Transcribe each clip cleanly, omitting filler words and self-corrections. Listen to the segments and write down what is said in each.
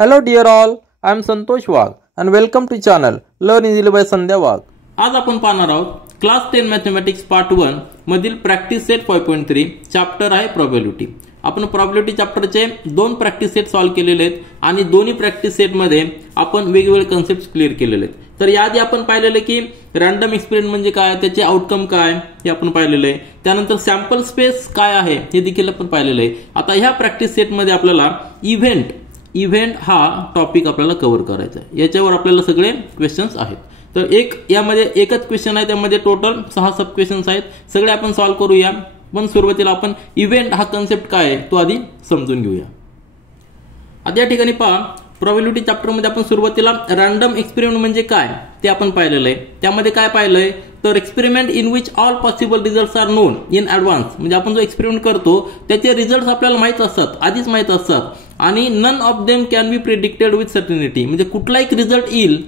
Hello dear all, I am Santosh Wagh and welcome to channel Learn Easily by संध्या वाघ. आज आपण पाहणार आहोत class 10 mathematics part 1 मधील practice set 5.3 chapter आहे probability. आपण प्रोबॅबिलिटी चॅप्टरचे दोन प्रॅक्टिस सेट सॉल्व्ह केलेले आहेत आणि दोन्ही प्रॅक्टिस सेट मध्ये आपण वेगवेगळे कन्सेप्ट क्लिअर केलेले आहेत. तर याआधी आपण पाहिलेले की रँडम एक्सपेरिमेंट म्हणजे काय, त्याचे आउटकम काय हे आपण पाहिलेले आहे. त्यानंतर सॅम्पल स्पेस काय आहे हे देखील आपण पाहिलेले आहे. आता ह्या प्रॅक्टिस सेट मध्ये आपल्याला इव्हेंट हा टॉपिक आपल्याला कव्हर करायचा आहे. याच्यावर आपल्याला सगळे क्वेश्चन्स आहेत. तर यामध्ये एकच क्वेश्चन आहे, त्यामध्ये टोटल 6 सब क्वेश्चन्स आहेत. सगळे आपण सॉल्व्ह करूया. पण सुरुवातीला आपण इव्हेंट हा कन्सेप्ट काय आहे तो आधी समजून घेऊया. आता या ठिकाणी पहा, प्रोबॅबिलिटी चॅप्टर मध्ये आपण सुरुवातीला रँडम एक्सपेरिमेंट म्हणजे काय ते आपण पाहिलेलं आहे. त्यामध्ये काय पाहिलंय तर experiment in which all possible results are known in advance. म्हणजे आपण जो एक्सपेरिमेंट करतो त्याचे रिझल्ट आपल्याला माहित असतात, आधीच माहित असतात आणि none of them can be predicted with certainty. म्हणजे कुठला एक रिझल्ट येईल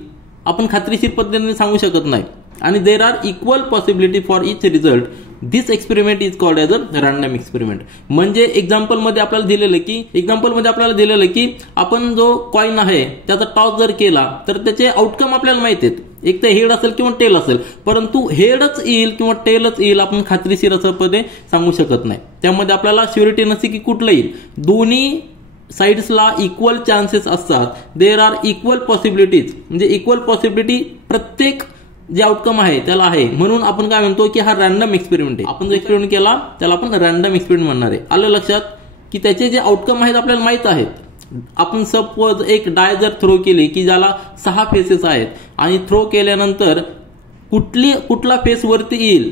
आपण खात्रीशीर पद्धतीने सांगू शकत नाही. आणि there are equal possibility for each result. This experiment is called as a random experiment. म्हणजे एक्झाम्पल मध्ये आपल्याला दिलेलं की आपण जो कॉइन आहे त्याचा टॉस जर केला तर त्याचे आउटकम आपल्याला माहित आहेत. एक तर हेड असेल किंवा टेल असेल, परंतु हेडच येईल किंवा टेलच येईल आपण खात्रीशीर असं पदे सांगू शकत नाही. त्यामध्ये आपल्याला श्युरिटी नसते की कुठलं येईल. दोन्ही साइड्सला इक्वल चान्सेस असतात. There R equal possibilities. म्हणजे इक्वल पॉसिबिलिटी प्रत्येक जे आउटकम आहे त्याला आहे. म्हणून आपण काय म्हणतो की हा रँडम एक्सपेरिमेंट आहे. आपण जो एक्सपेरिमेंट केला त्याला आपण रँडम एक्सपेरिमेंट म्हणणार आहे. आलं लक्षात की त्याचे जे आउटकम आहेत आपल्याला माहित आहेत. आपण सपोज एक डाय जर थ्रो केली की ज्याला 6 फेसेस आहेत आणि थ्रो केल्यानंतर कुठला फेस वरती येईल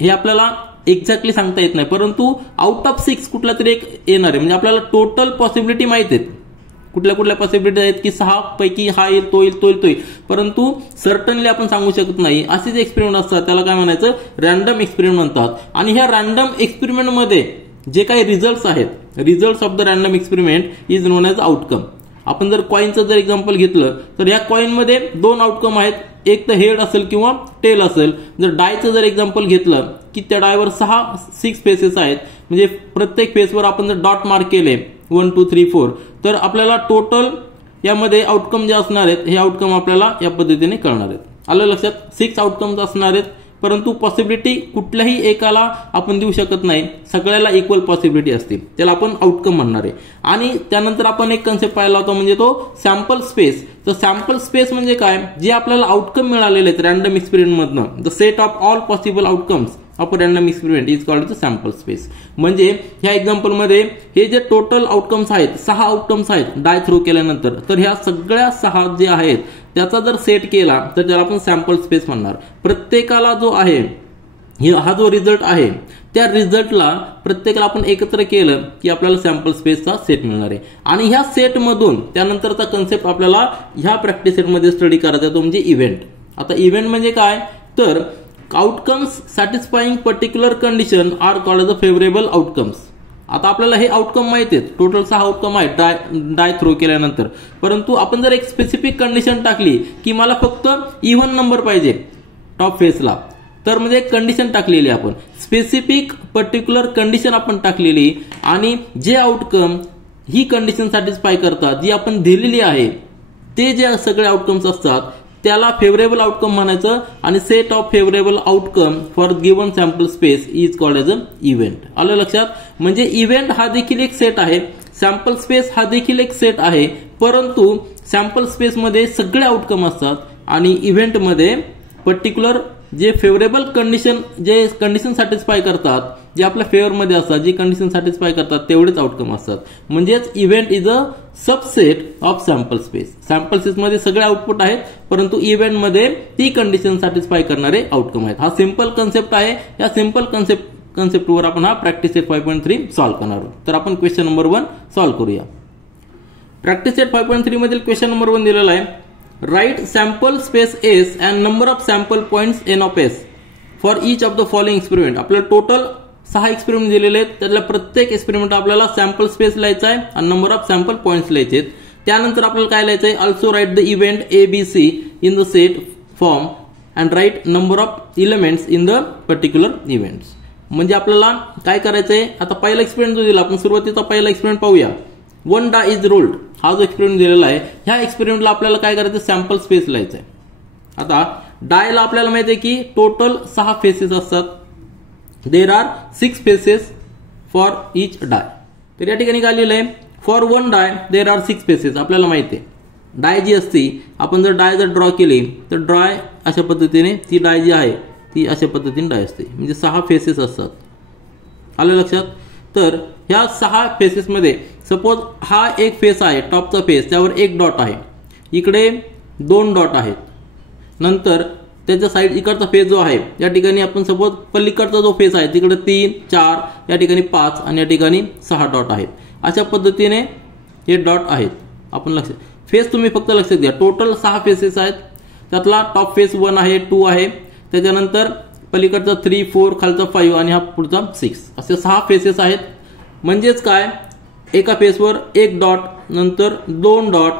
हे आपल्याला एक्झॅक्टली सांगता येत नाही, परंतु आउट ऑफ 6 कुठला तरी एक येणार आहे. म्हणजे आपल्याला टोटल पॉसिबिलिटी माहित आहेत, कुठल्या पॉसिबिलिटी आहेत की 6 पैकी हा येईल, तो येईल, परंतु सर्टनली आपण सांगू शकत नाही. असे जे एक्सपेरिमेंट असतात त्याला काय म्हणायचं, रँडम एक्सपेरिमेंट म्हणतात. आणि ह्या रँडम एक्सपेरिमेंट मध्ये जे काही रिझल्ट्स आहेत, results of the random experiment is known as outcome. आपण जर कॉइनचं जर एक्झाम्पल घेतलं तर या कॉइन मध्ये 2 आउटकम आहेत, एक तर हेड असेल किंवा टेल असेल. जर डायचं जर एक्झाम्पल घेतलं की त्या डायवर 6 फेसेस आहेत, म्हणजे प्रत्येक फेसवर आपण जर डॉट मार्क केले 1 2 3 4 तर आपल्याला टोटल यामध्ये आउटकम जे असणार आहेत हे आउटकम आपल्याला या पद्धतीने कळणार आहेत. आलं लक्षात, 6 आउटकम्स असणार आहेत, परंतु पॉसिबिलिटी कुठल्याही एकाला आपण देऊ शकत नाही, सगळ्याला इक्वल पॉसिबिलिटी असतील, त्याला आपण आउटकम म्हणणार आहे. आणि त्यानंतर आपण एक कन्सेप्ट पाहिला होता म्हणजे तो सॅम्पल स्पेस. तर सॅम्पल स्पेस म्हणजे काय, जे आपल्याला आउटकम मिळालेले आहेत रँडम एक्सपेरिमेंट मधनं, the set of all possible outcomes of a random experiment is called the sample space. म्हणजे ह्या एक्झाम्पल मध्ये हे जे टोटल आउटकम्स आहेत, 6 आउटकम्स आहेत डाय थ्रो केल्यानंतर, तर ह्या सगळ्या 6 जे आहेत त्याचा जर सेट केला तर त्याला आपण सॅम्पल स्पेस म्हणणार. प्रत्येकाला जो आहे हा जो रिझल्ट आहे त्या रिझल्टला प्रत्येकाला आपण एकत्र केलं की आपल्याला सॅम्पल स्पेसचा सेट मिळणार आहे. आणि ह्या सेट मधून त्यानंतरचा कन्सेप्ट आपल्याला ह्या प्रॅक्टिस सेट मध्ये स्टडी करायचा तो म्हणजे इव्हेंट. आता इव्हेंट म्हणजे काय तर outcomes satisfying particular condition are called as a favourable outcomes. आता आपल्याला हे आउटकम माहिती आहेत, टोटल 6 आउटकम आहेत डाय थ्रो केल्यानंतर, परंतु आपण जर एक स्पेसिफिक कंडिशन टाकली की मला फक्त इव्हन नंबर पाहिजे टॉप फेसला, तर म्हणजे एक कंडिशन टाकलेली आपण, स्पेसिफिक पर्टिक्युलर कंडिशन आपण टाकलेली आणि जे आउटकम ही कंडिशन सॅटिस्फाय करतात जी आपण दिलेली आहे ते जे सगळे आउटकम्स असतात त्याला फेवरेबल आउटकम म्हणायचं. आणि set of favourable outcome for given sample space is called as a event. आलं लक्षात, म्हणजे इव्हेंट हा देखील एक सेट आहे, सॅम्पल स्पेस हा देखील एक सेट आहे, परंतु सॅम्पल स्पेस मध्ये सगळे आउटकम असतात आणि इव्हेंट मध्ये पर्टिक्युलर जे फेवरेबल कंडिशन सॅटिस्फाय करतात, जे आपल्या फेवर मध्ये असतात, जी कंडिशन सॅटिस्फाय करतात तेवढेच आउटकम असतात. म्हणजेच event is a subset of sample space. Sample space मध्ये सगळे आउटपुट आहेत, परंतु इव्हेंट मध्ये ती कंडिशन सॅटिस्फाय करणारे आउटकम आहेत. हा सिंपल कन्सेप्ट आहे. या सिंपल कन्सेप्टवर आपण हा प्रॅक्टिस सेट 5.3 सॉल्व्ह करणार आहोत. तर आपण क्वेश्चन नंबर 1 सॉल्व्ह करूया. प्रॅक्टिस सेट 5.3 मधील क्वेश्चन नंबर 1 दिलेला आहे, right sample space S and number of sample points N of S for each of the following experiment. आपल्याला टोटल 6 एक्सपेरिमेंट दिलेले आहेत, त्यातल्या प्रत्येक एक्सपेरिमेंट आपल्याला सॅम्पल स्पेस लिहायचा आहे आणि नंबर ऑफ सॅम्पल पॉइंट्स लिहायचे आहेत. त्यानंतर आपल्याला काय लिहायचं आहे, also write the event ABC in the set form and write number of elements in the particular events. म्हणजे आपल्याला काय करायचंय, आता पहिला एक्सपेरिमेंट जो दिला आपण सुरुवातीचा पहिला एक्सपेरिमेंट पाहूया. वन डाय इज रोल्ड, हा जो एक्सपेरिमेंट दिलेला आहे ह्या एक्सपेरिमेंटला आपल्याला काय करायचं, सॅम्पल स्पेस लिहायचं आहे. आता डायला आपल्याला माहिती आहे की टोटल 6 फेसेस असतात. There are 6 faces for each die. तर या ठिकाणी काय लिहिलंय, for one die there are 6 faces. आपल्याला माहिती आहे डाय जी असती, आपण जर डाय जर ड्रॉ केली तर ड्राय अशा पद्धतीने ती डाय जी आहे ती अशा पद्धतीने डाय असते, म्हणजे 6 फेसेस असतात. आलं लक्षात. तर ह्या 6 फेसेसमध्ये सपोज हा एक फेस आहे, टॉपचा फेस, त्यावर एक डॉट आहे, इकडे 2 डॉट आहेत, नंतर त्याच्या साईड इकडचा फेस जो आहे या ठिकाणी आपण सपोज पलीकडचा जो फेस आहे तिकडे 3, 4, या ठिकाणी 5 आणि या ठिकाणी 6 डॉट आहेत. अशा पद्धतीने हे डॉट आहेत. आपण लक्षात, फेस तुम्ही फक्त लक्षात घ्या, टोटल 6 फेसेस आहेत. त्यातला टॉप फेस 1 आहे, 2 आहे, त्याच्यानंतर पलीकडचा 3, 4, खालचा 5 आणि हा पुढचा 6, असे 6 फेसेस आहेत. म्हणजेच काय, एका फेसवर 1 डॉट, नंतर 2 डॉट,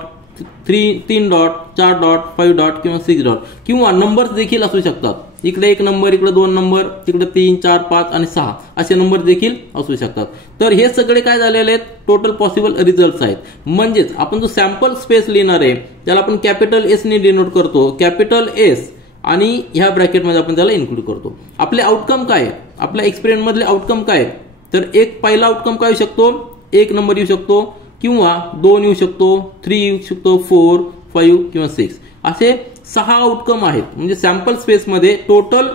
3 डॉट, 4 डॉट, 5 डॉट किंवा 6 डॉट, किंवा नंबर्स देखील असू शकतात. इकडे 1 नंबर, इकडे 2 नंबर, तिकडे 3, 4, 5 आणि 6 असे नंबर देखील असू शकतात. तर हे सगळे काय झालेले आहेत, टोटल पॉसिबल रिझल्ट्स आहेत. म्हणजेच आपण जो सॅम्पल स्पेस लिहिणार आहे त्याला आपण कॅपिटल एस ने डिनोट करतो, कॅपिटल एस, आणि ह्या ब्रॅकेटमध्ये आपण त्याला इन्क्लूड करतो. आपले आउटकम काय आहे, आपल्या एक्सपेरिमेंट मधले आउटकम काय आहेत, तर एक पहिला आउटकम काय येऊ शकतो, 1 नंबर येऊ शकतो, किंवा 2 येऊ शकतो, 3 येऊ शकतो, 4, 5 किंवा 6 असे 6 आउटकम आहेत. म्हणजे सॅम्पल स्पेसमध्ये टोटल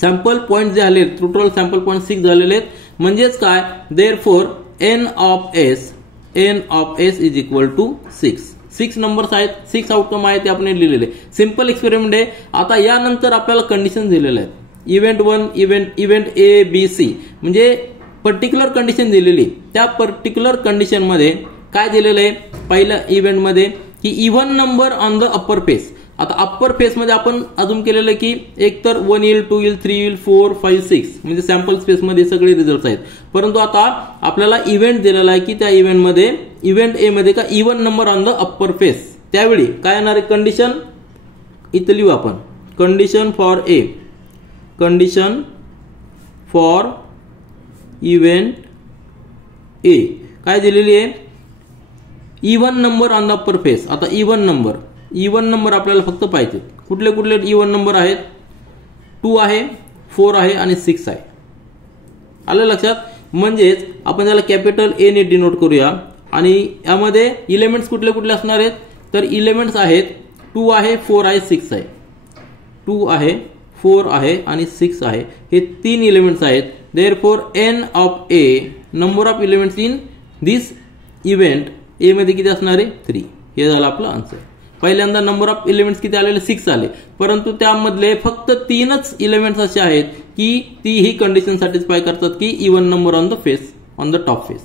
सॅम्पल पॉईंट जे आले, टोटल सॅम्पल पॉईंट 6 झालेले आहेत. म्हणजेच काय, therefore n of s is equal to 6 numbers आहेत, 6 आउटकम आहेत ते आपण लिहिलेले. सिंपल एक्सपेरिमेंट आहे. आता यानंतर आपल्याला कंडिशन दिलेले आहेत, event 1, event A B C, म्हणजे पर्टिक्युलर कंडिशन दिलेली. त्या पर्टिक्युलर कंडिशन मध्ये काय दिलेलं आहे, पहिल्या इव्हेंट मध्ये की even number on the upper face. आता अप्पर फेस मध्ये आपण अजून केलेलं की एक तर 1 येईल, 2 येईल, 3 येईल, 4, 5, 6, म्हणजे सॅम्पल स्पेस मध्ये सगळे रिझल्ट आहेत. परंतु आता आपल्याला इव्हेंट दिलेला आहे की त्या इव्हेंट मध्ये, इव्हेंट ए मध्ये का even number on the upper face, त्यावेळी काय येणार आहे, कंडिशन इथं लिहू आपण, condition for A, condition for event A काय दिलेली आहे, even number on the upper face. आता इव्हन नंबर आपल्याला फक्त पाहिजे. कुठले कुठले इव्हन नंबर आहेत, 2 आहे, 4 आहे आणि 6 आहे. आलं लक्षात. म्हणजेच आपण त्याला कॅपिटल ए ने डिनोट करूया. आणि यामध्ये एलिमेंट्स कुठले कुठले असणार आहेत, तर एलिमेंट्स आहेत 2 आहे, 4 आहे, 6 आहे. 2 आहे, 4 आहे आणि 6 आहे, हे 3 एलिमेंट्स आहेत. Therefore n of a, number of elements in this event A मध्ये किती असणार आहे, 3. हे झालं आपलं आन्सर. पहिल्यांदा नंबर ऑफ एलिमेंट्स किती आलेले, 6 आले, परंतु त्यामधले फक्त 3च एलिमेंट्स असे आहेत की ती ही कंडिशन सॅटिस्फाय करतात की even number on the face, on the top face.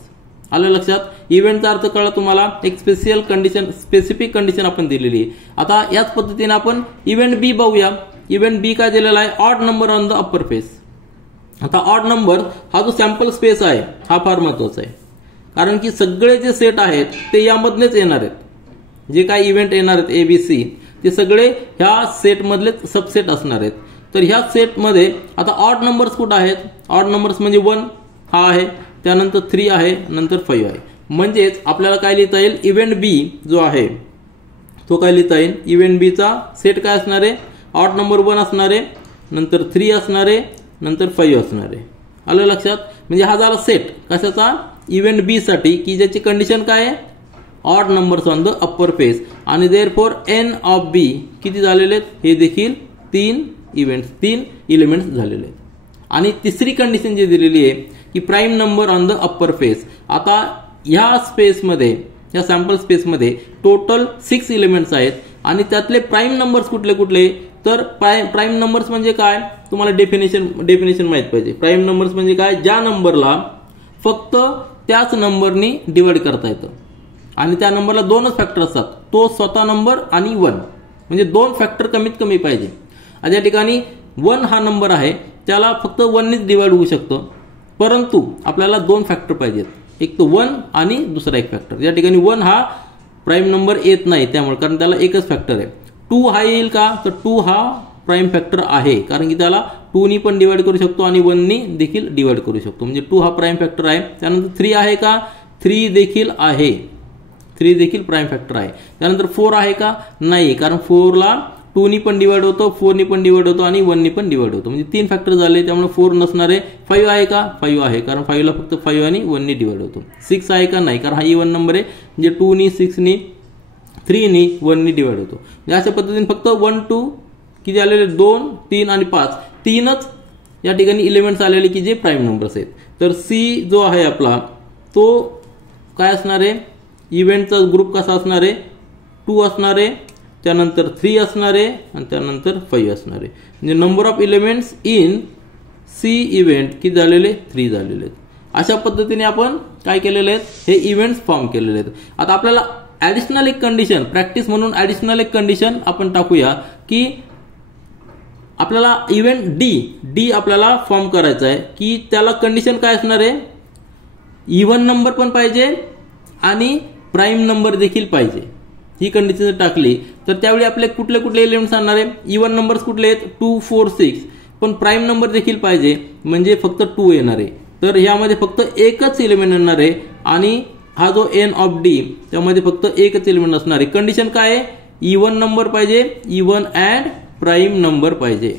आलं लक्षात. इव्हेंटचा अर्थ कळला तुम्हाला, एक स्पेसियल कंडिशन, स्पेसिफिक कंडिशन आपण दिलेली आहे. आता याच पद्धतीने आपण इव्हेंट बी बघूया. इव्हेंट बी काय दिलेला आहे, odd number on the upper face. आता ऑड नंबर हा जो सॅम्पल स्पेस आहे हा फार महत्वाचा आहे, कारण की सगळे जे सेट आहेत ते यामधलेच येणार आहेत. जे काही इव्हेंट येणार आहेत ABC ते सगळे ह्या सेट मधलेच सबसेट असणार आहेत. तर ह्या सेट मध्ये आता ऑड नंबर्स कुठे आहेत, ऑड नंबर्स म्हणजे 1 हा आहे, त्यानंतर 3 आहे, नंतर 5 आहे. म्हणजेच आपल्याला काय लिहिता येईल, इव्हेंट बी जो आहे तो काय लिहिता येईल, इव्हेंट बी चा सेट काय असणार आहे, ऑड नंबर 1 असणार आहे, नंतर 3 असणार आहे, नंतर 5 असणार आहे. आलं लक्षात. म्हणजे हा झाला सेट कशाचा, इव्हेंट बी साठी, की ज्याची कंडिशन काय आहे, odd numbers on the upper face. आणि देअरफॉर n ऑफ बी किती झालेले आहेत, हे देखील 3 एलिमेंट्स झालेले आहेत. आणि तिसरी कंडिशन जी दिलेली आहे की prime number on the upper face. आता ह्या स्पेसमध्ये, या सॅम्पल स्पेसमध्ये टोटल 6 एलिमेंट्स आहेत आणि त्यातले प्राईम नंबर्स कुठले कुठले, तर प्राईम नंबर्स म्हणजे काय, तुम्हाला डेफिनेशन माहित पाहिजे. प्राईम नंबर्स म्हणजे काय, ज्या नंबरला फक्त त्याच नंबरनी डिवाइड करता येतं आणि त्या नंबरला 2च फॅक्टर असतात, तो स्वतः नंबर आणि 1, म्हणजे 2 फॅक्टर कमीत कमी पाहिजे. या ठिकाणी 1 हा नंबर आहे, त्याला फक्त 1नीच डिवाइड होऊ शकतं, परंतु आपल्याला 2 फॅक्टर पाहिजेत, एक तो 1 आणि दुसरा एक फॅक्टर. या ठिकाणी 1 हा प्राईम नंबर येत नाही त्यामुळे, कारण त्याला एकच फॅक्टर आहे. 2 हा येईल का, तर 2 हा प्राईम फॅक्टर आहे, कारण की त्याला 2 नी पण डिवाइड करू शकतो आणि 1 नी देखील डिवाइड करू शकतो, म्हणजे 2 हा प्राईम फॅक्टर आहे. त्यानंतर 3 आहे का, 3 देखील आहे, 3 देखील प्राईम फॅक्टर आहे. त्यानंतर 4 आहे का? नाही, कारण 4 ला 2 नी पण डिवाइड होतो, 4 नी पण डिवाइड होतो आणि 1 नी पण डिवाइड होतो, म्हणजे 3 फॅक्टर झाले, त्यामुळे 4 नसणार आहे. 5 आहे का? 5 आहे, कारण 5 ला फक्त 5 आणि 1 नी डिवाइड होतो. 6 आहे का? नाही, कारण हा इवन नंबर आहे, म्हणजे 2 नी 6 नी 3 नी 1 नी डिवाइड होतो. म्हणजे अशा पद्धतीने फक्त 1 2 किती आलेले? 2 3 आणि 5, 3च या ठिकाणी एलिमेंट्स आलेले की जे प्राईम नंबर्स आहेत. तर सी जो आहे आपला तो काय असणार आहे? इव्हेंटचा ग्रुप कसा असणार आहे? 2 असणार आहे, त्यानंतर 3 असणार आहे आणि त्यानंतर 5 असणार आहे. म्हणजे number of elements in C event किती झालेले? 3 झालेले आहेत. अशा पद्धतीने आपण काय केलेले आहेत? हे इव्हेंट्स फॉर्म केलेले आहेत. आता आपल्याला ॲडिशनल एक कंडिशन, प्रॅक्टिस म्हणून ॲडिशनल एक कंडिशन आपण टाकूया की आपल्याला इव्हेंट डी आपल्याला फॉर्म करायचा आहे की त्याला कंडिशन काय असणार आहे? इव्हन नंबर पण पाहिजे आणि प्राईम नंबर देखील पाहिजे. ही कंडिशन टाकली तर त्यावेळी आपले कुठले कुठले एलिमेंट्स आणणार आहे? इव्हन नंबर्स कुठले आहेत? 2 4 6, पण प्राईम नंबर देखील पाहिजे, म्हणजे फक्त 2 येणार आहे. तर ह्यामध्ये फक्त एकच एलिमेंट येणार आहे आणि हा जो एन ऑफ डी त्यामध्ये फक्त एकच एलिमेंट असणार आहे. कंडिशन काय आहे? इव्हन नंबर पाहिजे, इव्हन अँड प्राईम नंबर पाहिजे.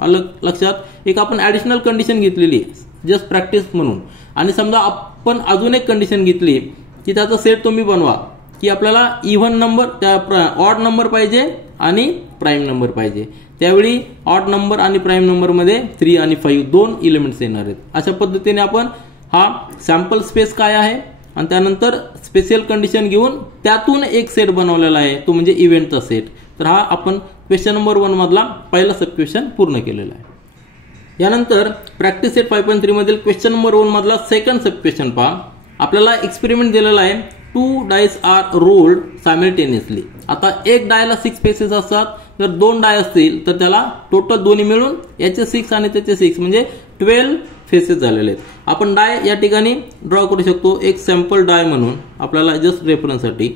आलं लक्षात? एक आपण ॲडिशनल कंडिशन घेतलेली जस्ट प्रॅक्टिस म्हणून. आणि समजा आपण अजून एक कंडिशन घेतली की त्याचा सेट तुम्ही बनवा की आपल्याला इव्हन नंबर, त्या ऑड नंबर पाहिजे आणि प्राईम नंबर पाहिजे. त्यावेळी ऑड नंबर आणि प्राईम नंबरमध्ये 3 आणि 5 दोन एलिमेंट्स येणार आहेत. अशा पद्धतीने आपण हा सॅम्पल स्पेस काय आहे आणि त्यानंतर स्पेशल कंडिशन घेऊन त्यातून एक सेट बनवलेला आहे, तो म्हणजे इव्हेंटचा सेट. तर हा आपण क्वेश्चन नंबर 1 मधला पहिला सब क्वेश्चन पूर्ण केलेला आहे. यानंतर प्रॅक्टिस सेट 5.3 मधील क्वेश्चन नंबर 1 मधला सेकंड सब क्वेश्चन पहा. आपल्याला एक्सपेरिमेंट दिलेला आहे 2 डायस आर रोल्ड सायमल्टेनियसली. आता एक डायला 6 फेसेस असतात, जर 2 डाय असतील तर त्याला टोटल दोन्ही मिळून याचे 6 आणि त्याचे 6 म्हणजे 12 फेसेस झालेले आहेत. आपण डाय या ठिकाणी ड्रॉ करू शकतो एक सॅम्पल डाय म्हणून. आपल्याला जस्ट रेफरन्ससाठी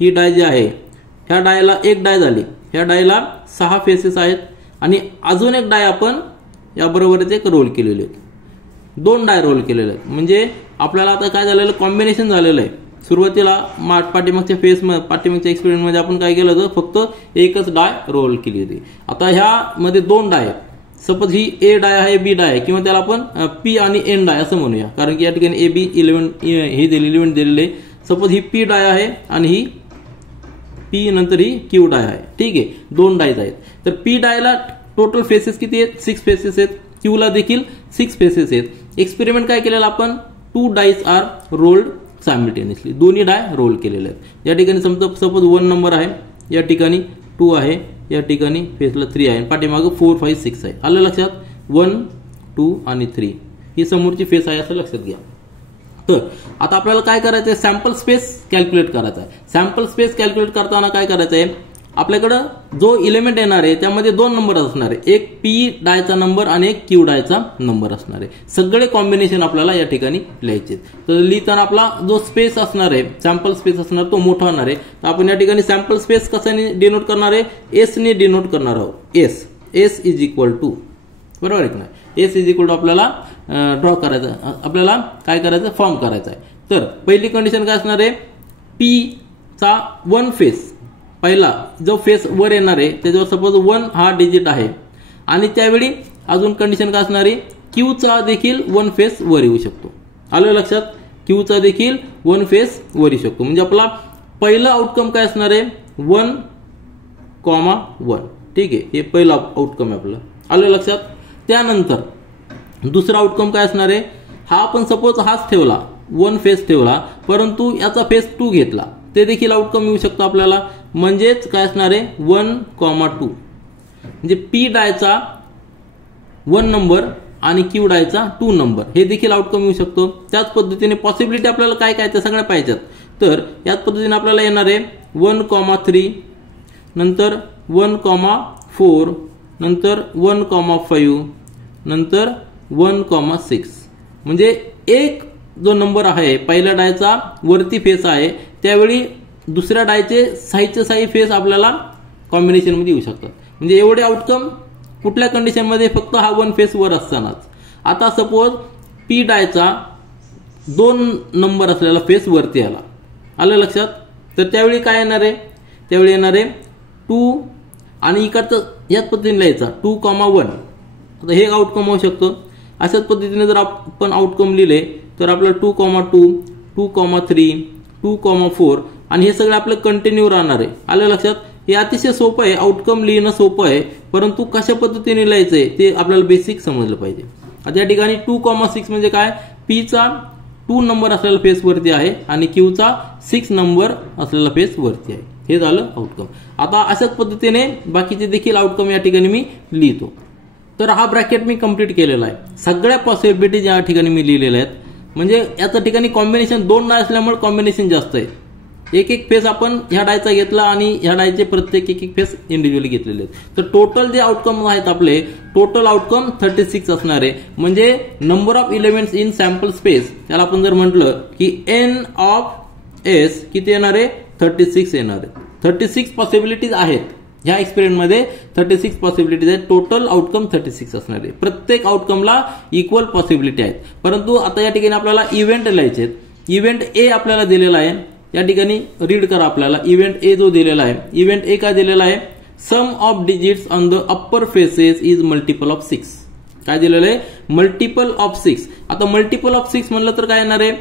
ही डाय जी आहे, ह्या डायला एक डाय झाली, ह्या डायला 6 फेसेस आहेत आणि अजून एक डाय आपण याबरोबरच एक रोल केलेले आहेत, 2 डाय रोल केलेले आहेत. म्हणजे आपल्याला आता काय झालेलं? कॉम्बिनेशन झालेलं आहे. सुरुवातीला पाठीमागच्या पाठीमागच्या एक्सपेरिमेंटमध्ये आपण काय केलं होतं? फक्त एकच डाय रोल केली होती. आता ह्यामध्ये 2 डाय आहेत. सपोज ही ए डाय आहे, बी डाय आहे, किंवा त्याला आपण पी आणि एन डाय असं म्हणूया, कारण की या ठिकाणी ए बी 11 हे एलिमेंट दिलेले. सपोज ही पी डाय आहे आणि ही पी नंतर ही क्यू डाय आहे. ठीक आहे, 2 डायज आहेत. तर पी डायला टोटल फेसेस किती आहेत? 6 फेसेस आहेत. क्यूला देखील 6 फेसेस आहेत. एक्सपेरिमेंट काय केलेलं आपण? 2 डायस आर रोल्ड सायमल्टेनियसली, दोन्ही डाय रोल केलेले आहेत. या ठिकाणी सपोज 1 नंबर आहे, या ठिकाणी 2 आहे, या ठिकाणी फेसला 3 आहे, पाठीमागं 4 5 6 आहे. आलं लक्षात? 1 2 आणि 3 ही समोरची फेस आहे असं लक्षात घ्या. तर आता आपल्याला काय करायचं आहे? सॅम्पल स्पेस कॅल्क्युलेट करायचा आहे. सॅम्पल स्पेस कॅल्क्युलेट करताना काय करायचं आहे? आपल्याकडं जो इलेमेंट येणार आहे त्यामध्ये 2 नंबर असणार आहे, एक पी डायचा नंबर आणि एक क्यू डायचा नंबर असणार आहे. सगळे कॉम्बिनेशन आपल्याला या ठिकाणी लिहायचे. तर लिहिताना आपला जो स्पेस असणार आहे, सॅम्पल स्पेस असणार, तो मोठा होणार आहे. तर आपण या ठिकाणी सॅम्पल स्पेस कशाने डिनोट करणार आहे? एस ने डिनोट करणार आहोत. एस इज इक्वल टू, बरोबर आहे की नाही? एस इज इक्वल टू आपल्याला ड्रॉ करायचं, आपल्याला काय करायचं? फॉर्म करायचा आहे. तर पहिली कंडिशन काय असणार आहे? पी चा 1 फेस, पहिला जो फेस वर येणार आहे त्याच्यावर सपोज 1 हा डिजिट आहे आणि त्यावेळी अजून कंडिशन काय असणार आहे? क्यूचा देखील 1 फेस वर येऊ शकतो. आलं लक्षात? क्यूचा देखील 1 फेस वर येऊ शकतो. म्हणजे आपला पहिला आउटकम काय असणार आहे? 1, 1. ठीक आहे, हे पहिला आउटकम आहे आपलं. आलं लक्षात? त्यानंतर दुसरा आउटकम काय असणार आहे? हा आपण सपोज हाच ठेवला, 1 फेस ठेवला, परंतु याचा फेस 2 घेतला, ते देखील आउटकम येऊ शकतो आपल्याला. म्हणजेच काय असणार आहे? 1, 2. म्हणजे पी डायचा 1 नंबर आणि क्यू डायचा 2 नंबर हे देखील आउटकम येऊ शकतो. त्याच पद्धतीने पॉसिबिलिटी आपल्याला काय काय त्या सगळ्या पाहिजेत. तर याच पद्धतीने आपल्याला येणार आहे 1, 3, नंतर 1, 4, नंतर 1, 5, नंतर 1, 6. म्हणजे एक जो नंबर आहे पहिल्या डायचा वरती फेस आहे, त्यावेळी दुसऱ्या डायचे साईडचे साई फेस आपल्याला कॉम्बिनेशन मध्ये येऊ शकतात. म्हणजे एवढे आउटकम कुठल्या कंडिशन मध्ये? फक्त हा 1 फेस वर असतानाच. आता सपोज पी डायचा 2 नंबर असलेला फेस वरती आला, आलं लक्षात? तर त्यावेळी काय येणार आहे? त्यावेळी येणार आहे 2 आणि इकडचं याच पद्धतीने लिहायचा 2,1. आता हे आउटकम होऊ शकतं. अशाच पद्धतीने जर आपण आउटकम लिहिले तर आपल्याला 2,2, 2,3, 2,4 आणि हे सगळं आपलं कंटिन्यू राहणार आहे, आलं लक्षात? हे अतिशय सोपं आहे, आउटकम लिहिणं सोपं आहे, परंतु कशा पद्धतीने लिहायचं आहे ते आपल्याला बेसिक समजलं पाहिजे. आता या ठिकाणी 2,6 म्हणजे काय? पीचा 2 नंबर असलेला फेस वरती आहे आणि क्यूचा 6 नंबर असलेला फेस वरती आहे. हे झालं आउटकम. आता अशाच पद्धतीने बाकीचे देखील आउटकम या ठिकाणी मी लिहितो. तर हा ब्रॅकेट मी कंप्लीट केलेला आहे. सगळ्या पॉसिबिलिटीज या ठिकाणी मी लिहिलेल्या आहेत. म्हणजे याच्या ठिकाणी कॉम्बिनेशन 2 डाय असल्यामुळे कॉम्बिनेशन जास्त आहे. एक फेस आपण ह्या डायचा घेतला आणि ह्या डायचे प्रत्येक एक फेस इंडिव्हिज्युअली घेतलेले आहेत. तर टोटल जे आउटकम आहेत आपले, टोटल आउटकम 36 असणार आहे. म्हणजे number of elements in sample space, त्याला आपण जर म्हटलं की एन ऑफ एस किती येणार आहे? 36 येणार आहे. 36 पॉसिबिलिटीज आहेत ह्या एक्सपेरिमेंटमध्ये, 36 पॉसिबिलिटीज आहेत. टोटल आउटकम 36 असणार आहे. प्रत्येक आउटकमला इक्वल पॉसिबिलिटी आहेत. परंतु आता या ठिकाणी आपल्याला इव्हेंट लिहायचे आहेत. इव्हेंट ए आपल्याला दिलेला आहे, या ठिकाणी रीड करा आपल्याला. इव्हेंट ए जो दिलेला आहे, इव्हेंट ए काय दिलेला आहे? Sum of digits on the upper faces is multiple of 6. काय दिलेलं आहे? Multiple of 6. आता मल्टिपल ऑफ 6 म्हणलं तर काय येणार आहे?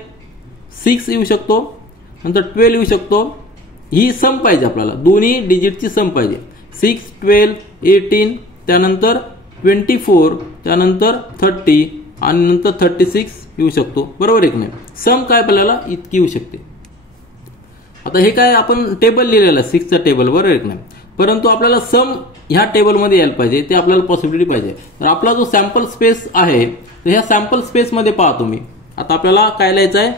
6 येऊ शकतो, नंतर 12 येऊ शकतो. ही सम पाहिजे आपल्याला, दोन्ही डिजिटची सम पाहिजे. 6, 12, 18, त्यानंतर 24, त्यानंतर 30 आणि नंतर 36 येऊ शकतो, बरोबर आहे की नाही? सम काय आपल्याला इतकी येऊ शकते. आता हे काय आपण टेबल लिहिलेलं आहे 6चा टेबल, बरोबर आहे की नाही? परंतु आपल्याला सम ह्या टेबलमध्ये यायला पाहिजे, ते आपल्याला पॉसिबिलिटी पाहिजे. तर आपला जो सॅम्पल स्पेस आहे, तर ह्या सॅम्पल स्पेसमध्ये पाहतो मी. आता आपल्याला काय लिहायचं आहे?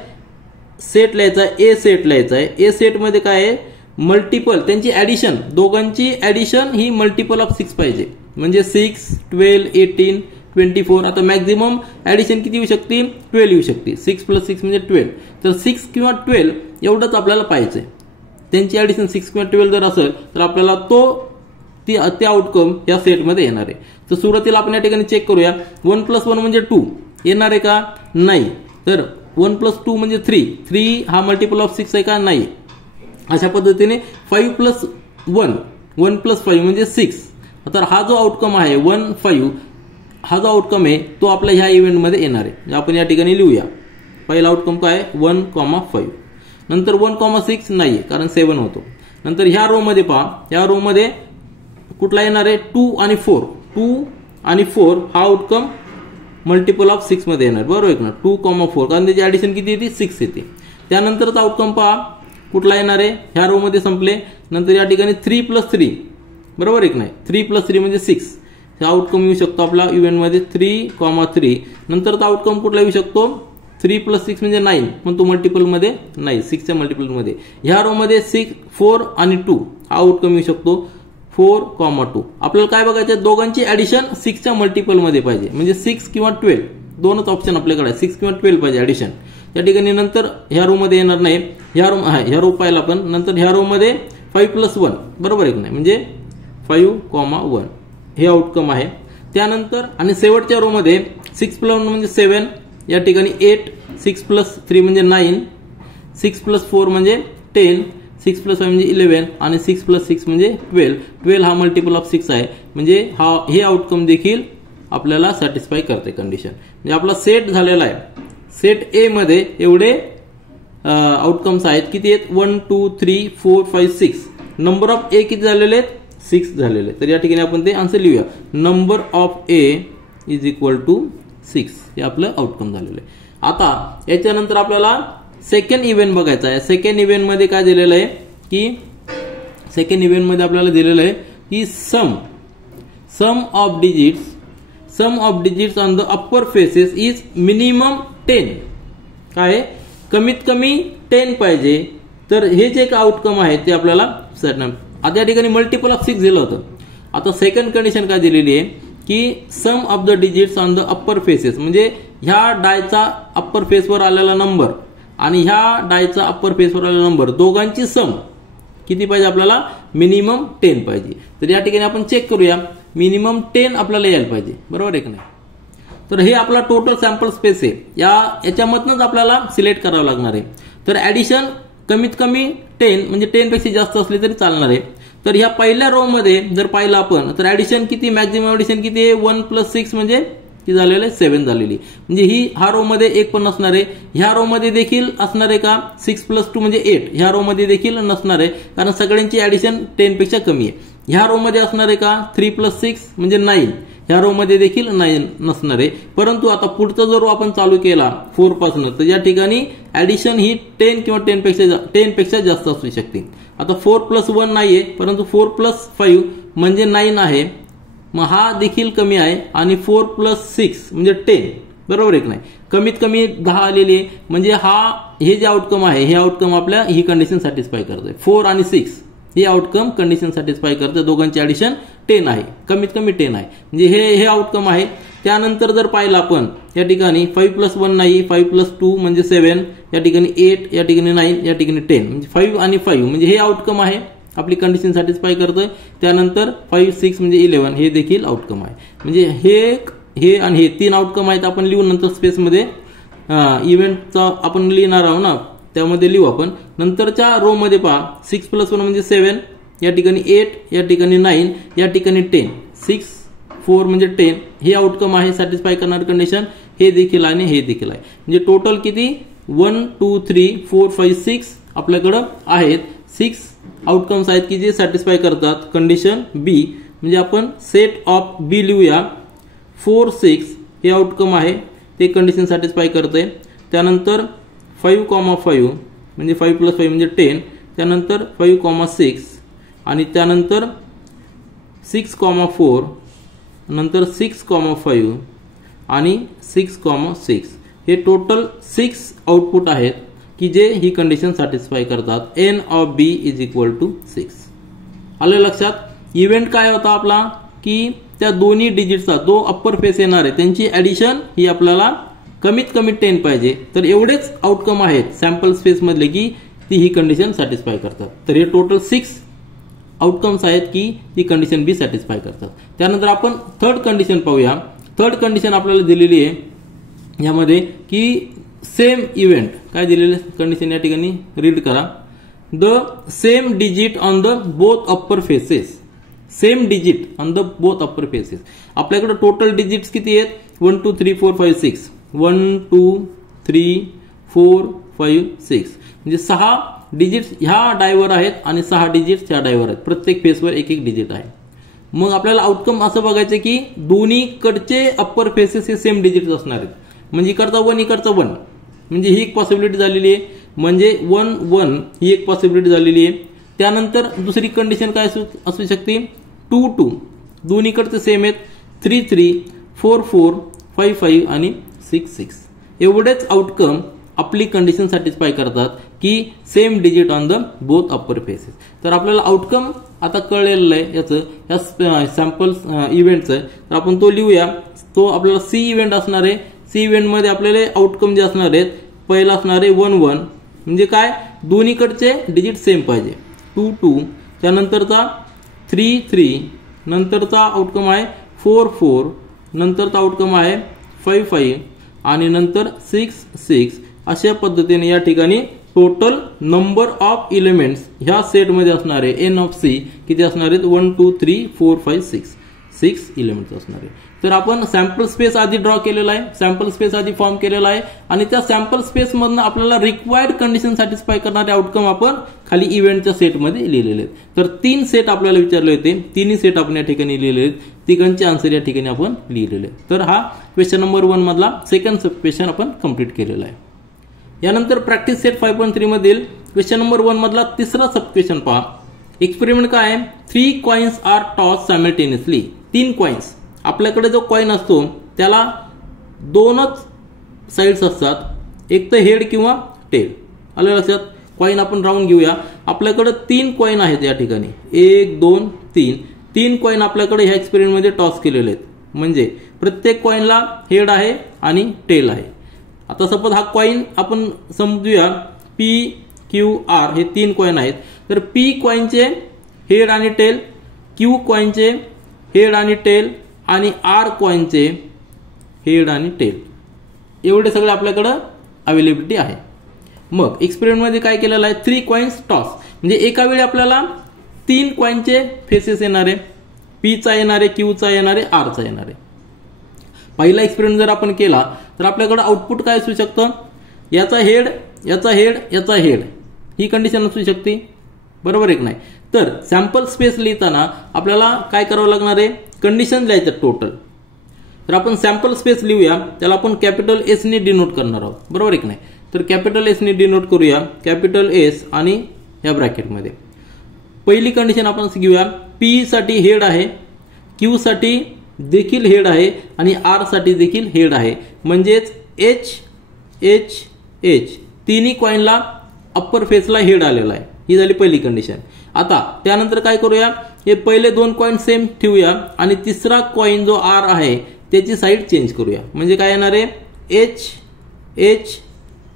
सेट लिहायचा आहे, ए सेट लिहायचा आहे. ए सेटमध्ये काय आहे? मल्टिपल, त्यांची ऍडिशन, दोघांची ऍडिशन ही मल्टिपल ऑफ 6 पाहिजे. म्हणजे 6, 12, 18, 24. आता मॅक्झिमम ऍडिशन किती येऊ शकते? 12 येऊ शकते. 6 + 6 म्हणजे 12. तर 6 किंवा 12 एवढंच आपल्याला पाहिजे. त्यांची ऍडिशन 6 किंवा 12 जर असेल तर आपल्याला ते आउटकम या सेटमध्ये येणार आहे. तर सुरुवातीला आपण या ठिकाणी चेक करूया. 1 + 1 म्हणजे 2 येणार आहे का? नाही. तर 1 + 2 म्हणजे 3. 3 हा मल्टिपल ऑफ 6 आहे का? नाही. अशा पद्धतीने 5 + 1, 1 + 5 म्हणजे 6. तर हा जो आउटकम आहे 1, 5 हा जो आउटकम आहे तो आपल्या ह्या इव्हेंटमध्ये येणार आहे. आपण या ठिकाणी लिहूया. पहिला आउटकम काय आहे? 1,5. नंतर 1,6 नाही, कारण 7 होतो. नंतर ह्या रो मध्ये पहा, ह्या रो मध्ये कुठला येणार आहे? 2 आणि 4. 2 आणि 4 हा आउटकम मल्टिपल ऑफ 6 मध्ये येणार, बरोबर आहे ना? 2,4, कारण त्याची ऍडिशन किती येते? 6 येते. त्यानंतरचा आउटकम पहा कुठला येणार आहे? ह्या रो मध्ये संपले. नंतर या ठिकाणी 3 + 3, बरोबर आहे की नाही? 3 + 3 म्हणजे 6. हा आउटकम येऊ शकतो आपला इव्हेंटमध्ये 3,3. नंतरचा आउटकम कुठला येऊ शकतो? 3 + 6 म्हणजे 9, पण तो मल्टिपलमध्ये नाही, 6च्या मल्टिपलमध्ये. ह्या रो मध्ये 6, 4 आणि 2 हा आउटकम येऊ शकतो 4,2. आपल्याला काय बघायचं? दोघांची ऍडिशन 6च्या मल्टिपलमध्ये पाहिजे. म्हणजे 6 किंवा 12 दोनच ऑप्शन आपल्याकडे आहे. 6 किंवा 12 पाहिजे ऍडिशन या ठिकाणी. नंतर ह्या रो मध्ये येणार नाही. ह्या रो पाहिला आपण. नंतर ह्या रो मध्ये 5 + 1, बरोबर आहे की नाही? म्हणजे 5,1 हे आउटकम आहे. त्यानंतर आणि शेवटच्या रो मध्ये 6 + 1 म्हणजे 7, या ठिकाणी 8, 6 + 3 म्हणजे 9, 6 + 4 म्हणजे 10, 6 + 5 म्हणजे 11 आणि 6 + 6 म्हणजे 12. 12 हा मल्टिपल ऑफ 6 आहे. म्हणजे हे आउटकम देखील आपल्याला सॅटिस्फाय करते कंडिशन. म्हणजे आपला सेट झालेला आहे. सेट ए मध्ये एवढे आउटकम्स आहेत. किती आहेत? 1, 2, 3, 4, 5, 6. नंबर ऑफ ए किती झालेले आहेत? 6 झालेले. तर या ठिकाणी आपण ते आन्सर लिहूया. Number of A is equal to 6. हे आपलं आउटकम झालेलं आहे. आता याच्यानंतर आपल्याला सेकंड इव्हेंट बघायचा आहे. सेकंड इव्हेंट मध्ये काय दिलेलं आहे की सेकंड इव्हेंट मध्ये आपल्याला दिलेलं आहे की sum of digits on the upper faces is minimum 10. काय? कमीत कमी 10 पाहिजे. तर हे जे काय आउटकम आहे ते आपल्याला आता या ठिकाणी मल्टिपल ऑफ 6 दिलं होतं. आता सेकंड कंडिशन काय दिलेली आहे की sum of the digits on the upper faces, म्हणजे ह्या डायचा अप्पर फेसवर आलेला नंबर आणि ह्या डायचा अप्पर फेसवर आलेला नंबर दोघांची सम किती पाहिजे आपल्याला? मिनिमम 10 पाहिजे. तर या ठिकाणी आपण चेक करूया. मिनिमम 10 आपल्याला यायला पाहिजे, बरोबर आहे की नाही? तर हे आपला टोटल सॅम्पल स्पेस आहे, याच्यामधनच आपल्याला सिलेक्ट करावं लागणार आहे. तर ऍडिशन कमीत कमी 10 म्हणजे 10 पेक्षा जास्त असली तरी चालणार आहे. तर ह्या पहिल्या रो मध्ये जर पाहिलं आपण तर ऍडिशन किती, मॅक्झिमम ऍडिशन किती आहे, 1 + 6 म्हणजे ती झालेलं आहे 7 झालेली. म्हणजे हा रो मध्ये 1 पण नसणार आहे. ह्या रो मध्ये देखील असणार आहे का, 6 + 2 म्हणजे 8. ह्या रो मध्ये देखील नसणार आहे कारण सगळ्यांची ऍडिशन 10 पेक्षा कमी आहे. ह्या रो मध्ये असणार आहे का, 3 + 6 म्हणजे 9. ह्या रो मध्ये देखील 9 नसणार आहे. परंतु आता पुढचा जो रो आपण चालू केला 4 पासून, तर या ठिकाणी ऍडिशन ही 10 किंवा 10 पेक्षा जास्त असू शकते. आता 4 + 1 नाहीये, परंतु 4 + 5 म्हणजे 9 आहे. मग हा देखील कमी आहे आणि 4 + 6 म्हणजे 10, बरोबर आहे की नाही. कमीत कमी 10 आलेली आहे. म्हणजे हे जे आउटकम आहे हे आउटकम आपल्या ही कंडिशन सॅटिस्फाय करतोय. 4 आणि 6 हे आउटकम कंडिशन सॅटिस्फाय करते. दोघांची ऍडिशन 10 आहे, कमीत कमी 10 आहे. म्हणजे हे आउटकम आहे. त्यानंतर जर पाहिलं आपण या ठिकाणी 5 + 1 नाही, 5 + 2 म्हणजे 7, या ठिकाणी 8, या ठिकाणी 9, या ठिकाणी 10 म्हणजे 5 आणि 5 म्हणजे हे आउटकम आहे, आपली कंडिशन सॅटिस्फाय करतोय. त्यानंतर 5, 6 म्हणजे 11 हे देखील आउटकम आहे. म्हणजे हे आणि हे 3 आउटकम आहेत. आपण लिहू नंतर स्पेसमध्ये इव्हेंटचा आपण लिहिणार आहोत ना, त्यामध्ये लिहू आपण. नंतरच्या रो मध्ये पहा 6 + 1 म्हणजे 7, या ठिकाणी 8, या ठिकाणी 9, या ठिकाणी 10. 6, 4 म्हणजे 10 हे आउटकम आहे सॅटिस्फाय करणारी कंडिशन. हे देखील आणि हे देखील आहे. म्हणजे टोटल किती 1, 2, 3, 4, 5, 6 आपल्याकडं आहेत. 6 आउटकम्स आहेत की जे सॅटिस्फाय करतात कंडिशन बी. म्हणजे आपण सेट ऑफ बी लिहूया. 4, 6 हे आउटकम आहे, ते कंडिशन सॅटिस्फाय करते. त्यानंतर 5, 5 म्हणजे 5 + 5 म्हणजे 10. त्यानंतर 5, 6 आणि त्यानंतर 6, 4 नंतर 6, 5 आणि 6, 6 हे टोटल 6 आउटपुट आहेत की जे ही कंडिशन सॅटिस्फाय करतात. n of b = 6. आलं लक्षात. इव्हेंट काय होता आपला की त्या दोन्ही डिजिटचा जो अप्पर फेस येणार आहे त्यांची ऍडिशन ही आपल्याला कमीत कमी 10 पाहिजे. तर एवढेच आउटकम आहेत सॅम्पल स्पेस मधले की ती ही कंडिशन सॅटिस्फाय करतात. तर हे टोटल 6 आउटकम्स आहेत की ती कंडिशन बी सॅटिस्फाय करतात. त्यानंतर आपण थर्ड कंडिशन पाहूया. थर्ड कंडिशन आपल्याला दिलेली आहे यामध्ये की सेम इव्हेंट काय दिलेले कंडिशन या ठिकाणी रीड करा. The same digit on the both upper faces. Same digit on the both upper faces. आपल्याकडे टोटल डिजिट्स किती आहेत 1, 2, 3, 4, 5, 6. 1, 2, 3, 4, 5, 6 म्हणजे 6 डिजिट्स ह्या डायवर आहेत आणि 6 डिजिट्स ह्या डायवर आहेत. प्रत्येक फेसवर एक एक डिजिट आहे. मग आपल्याला आउटकम असं बघायचं की दोन्हीकडचे अप्पर फेसेस हे सेम डिजिट्स असणार आहेत. म्हणजे इकडचा 1 इकडचा 1 म्हणजे ही एक पॉसिबिलिटी झालेली आहे. म्हणजे 1, 1 ही एक पॉसिबिलिटी झालेली आहे. त्यानंतर दुसरी कंडिशन काय असू शकते 2, 2 दोन्हीकडचे सेम आहेत. 3, 3, 4, 4, 5, 5 आणि 6, 6 एवढेच आउटकम आपली कंडिशन सॅटिस्फाय करतात की same digit on the both upper faces. तर आपल्याला आउटकम आता कळलेलं आहे याचं या सॅम्पल इव्हेंटचं. तर आपण तो लिहूया. तो आपल्याला सी इव्हेंट असणार आहे. सी इव्हेंट मध्ये आपल्याला आउटकम जे असणार आहेत पहिला असणार आहे 1, 1 म्हणजे काय दोन्हीकडचे डिजिट सेम पाहिजे. 2, 2 त्यानंतरचा 3, 3 नंतरचा आउटकम आहे 4, 4 नंतरचा आउटकम आहे 5, 5 आणि नंतर 6, 6 अशा पद्धतीने या ठिकाणी टोटल नंबर ऑफ एलिमेंट्स ह्या सेट मध्ये असणार आहे n ऑफ c किती असणार आहेत 1, 2, 3, 4, 5, 6 एलिमेंट्स असणार आहे. तर आपण सॅम्पल स्पेस आधी ड्रॉ केलेला आहे. सॅम्पल स्पेस आधी फॉर्म केलेला आहे आणि त्या सॅम्पल स्पेस मधनं आपल्याला रिक्वायर्ड कंडिशन सॅटिस्फाय करणारे आउटकम आपण खाली इव्हेंटच्या सेटमध्ये लिहिलेले आहेत. तर 3 सेट आपल्याला विचारले होते. तिन्ही सेट आपण या ठिकाणी लिहिलेले आहेत. तिघांचे आन्सर या ठिकाणी आपण लिहिलेले आहेत. तर हा क्वेश्चन नंबर 1 मधला सेकंड सब क्वेश्चन आपण कंप्लीट केलेला आहे. यानंतर प्रॅक्टिस सेट 5.3 मधील क्वेश्चन नंबर 1 मधला तिसरा सब क्वेश्चन पहा. एक्सपेरिमेंट काय आहे 3 coins are toss simultaneously. 3 coins आपल्याकडे जो कॉइन असतो त्याला 2च साइड्स असतात. एक तर हेड किंवा टेल. आलं लक्षात. कॉइन आपण राऊंड घेऊया. आपल्याकडे 3 कॉइन आहेत या ठिकाणी 1, 2, 3 कॉइन आपल्याकडे ह्या एक्सपेरिमेंट मध्ये टॉस केलेले आहेत. म्हणजे प्रत्येक कॉइनला हेड आहे आणि टेल आहे. आता सपोज हा कॉइन आपण समजूया P, Q, R हे 3 कॉइन आहेत. तर P कॉइनचे हेड आणि टेल, Q कॉइनचे हेड आणि टेल आणि R कॉइनचे हेड आणि टेल एवढे सगळे आपल्याकडं अवेलेबिलिटी आहे. मग एक्सपेरिमेंटमध्ये काय केलेलं आहे, 3 कॉइन्स टॉस, म्हणजे एका वेळी आपल्याला 3 कॉइनचे फेसेस येणारे, पीचा येणारे, क्यूचा येणारे, आरचा येणारे. पहिला एक्सपेरिमेंट जर आपण केला तर आपल्याकडे आउटपुट काय असू शकतं, याचा हेड, याचा हेड, याचा हेड, ही कंडिशन असू शकते, बरोबर आहे की नाही. तर सॅम्पल स्पेस लिहिताना आपल्याला काय करावं लागणार आहे, कंडिशन लिहायचं टोटल. तर आपण सॅम्पल स्पेस लिहूया, त्याला आपण कॅपिटल एस ने डिनोट करणार आहोत, बरोबर आहे की नाही. तर कॅपिटल एस ने डिनोट करूया, कॅपिटल एस आणि या ब्रॅकेटमध्ये. पहिली कंडिशन आपण घेऊया, पी साठी हेड आहे, क्यू साठी देखील हेड आहे आणि आर साठी देखील हेड आहे, म्हणजेच एच एच एच तिन्ही कॉइनला अप्पर फेसला हेड आलेला आहे. ही झाली पहिली कंडिशन. आता त्यानंतर काय करूया, हे पहिले 2 कॉइन सेम ठेवूया आणि तिसरा कॉइन जो आर आहे त्याची साईड चेंज करूया. म्हणजे काय येणार आहे, एच एच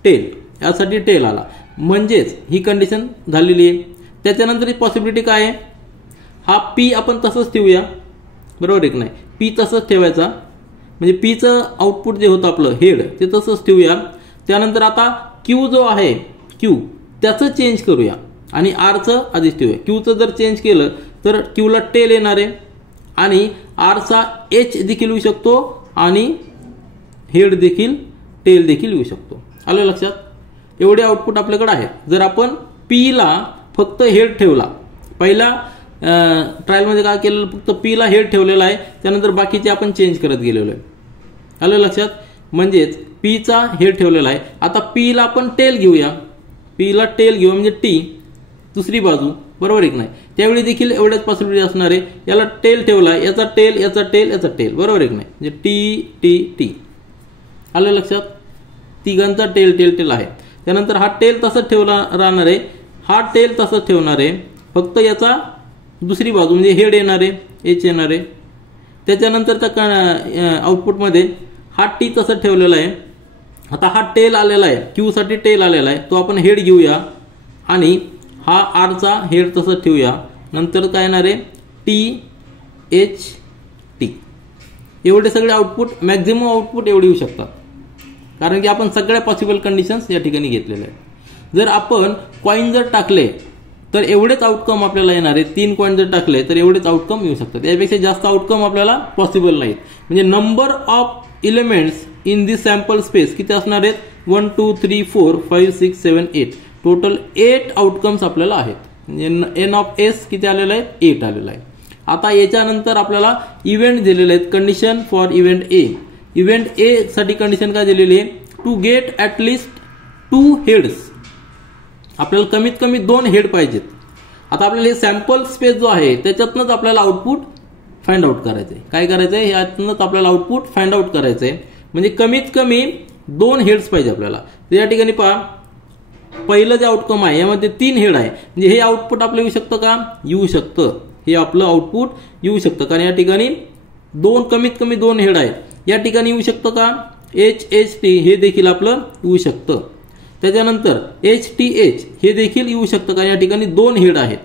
टेल, यासाठी टेल आला, म्हणजेच ही कंडिशन झालेली आहे. त्याच्यानंतर पॉसिबिलिटी काय आहे, हा पी आपण तसंच ठेवूया, बरोबर आहे की नाही. पी तसंच ठेवायचा, म्हणजे पीचं आउटपुट जे होतं आपलं हेड ते तसंच ठेवूया. त्यानंतर आता क्यू जो आहे, क्यू त्याचं चेंज करूया आणि आरचं आधीच ठेवूया. क्यूचं जर चेंज केलं तर क्यूला टेल येणार आहे आणि आरचा एच देखील येऊ शकतो आणि हेड देखील, टेल देखील येऊ शकतो. आलं लक्षात. एवढे आउटपुट आपल्याकडे आहेत. जर आपण पीला फक्त हेड ठेवला, पहिला ट्रायलमध्ये काय केलेलं, फक्त पीला हेड ठेवलेला आहे, त्यानंतर बाकीचे आपण चेंज करत गेलेलो आहे. आलं लक्षात. म्हणजेच पीचा हेड ठेवलेला आहे. आता पीला आपण टेल घेऊया, पीला टेल घेऊया म्हणजे टी दुसरी बाजू, बरोबर आहे की नाही. त्यावेळी देखील एवढ्याच पॉसिबिलिटी असणार आहे. याला टेल ठेवला, याचा टेल, याचा टेल, याचा टेल, बरोबर आहे की नाही. म्हणजे टी टी टी. आलं लक्षात. तिघांचा टेल टेल टेल आहे. त्यानंतर हा टेल तसंच ठेवला राहणार आहे, हा टेल तसंच ठेवणार आहे, फक्त याचा दुसरी बाजू म्हणजे हेड येणार आहे, एच येणार आहे. त्याच्यानंतरच्या आउटपुटमध्ये हा टी तसंच ठेवलेला आहे. आता हा टेल आलेला आहे, क्यू साठी टेल आलेला आहे, तो आपण हेड घेऊया आणि हा आरचा हेड तसंच ठेवूया. नंतर काय येणार आहे, टी एच टी. एवढे सगळे आउटपुट, मॅक्झिमम आउटपुट एवढे येऊ शकतात, कारण की आपण सगळ्या पॉसिबल कंडिशन्स या ठिकाणी घेतलेल्या आहेत. जर आपण कॉइन जर टाकले तर एवढेच आउटकम आपल्याला येणार आहे. 3 कॉइन जर टाकले तर एवढेच आउटकम येऊ शकतात. यापेक्षा जास्त आउटकम आपल्याला पॉसिबल नाहीत. म्हणजे number of elements in this sample space किती असणार आहेत, 1 2 3 4 5 6 7 8, टोटल 8 आउटकम्स आपल्याला आहेत. म्हणजे एन ऑफ एस किती आलेला आहे, 8 आलेला आहे. आता याच्यानंतर आपल्याला इव्हेंट दिलेले आहेत. Condition for event A. Event A साठी कंडिशन काय दिलेली आहे, टू गेट ऍटलिस्ट 2 हेड्स. आपल्याला कमीत कमी 2 हेड पाहिजेत. आता आपल्याला हे सॅम्पल स्पेस जो आहे त्याच्यातनंच आपल्याला आउटपुट फाइंड आउट करायचंय. काय करायचंय, यातनंच आपल्याला आउटपुट फाइंड आउट करायचंय. म्हणजे कमीत कमी 2 हेड्स पाहिजे आपल्याला. तर या ठिकाणी पहा, पहिलं जे आउटकम आहे यामध्ये 3 हेड आहे, म्हणजे हे आउटपुट आपलं येऊ शकतं का, येऊ शकतं. हे आपलं आउटपुट येऊ शकतं, कारण या ठिकाणी कमीत कमी 2 हेड आहेत. या ठिकाणी येऊ शकतं का, एच एच टी हे देखील आपलं येऊ शकतं. त्याच्यानंतर एच टी एच हे देखील येऊ शकतं, कारण या ठिकाणी 2 हेड आहेत,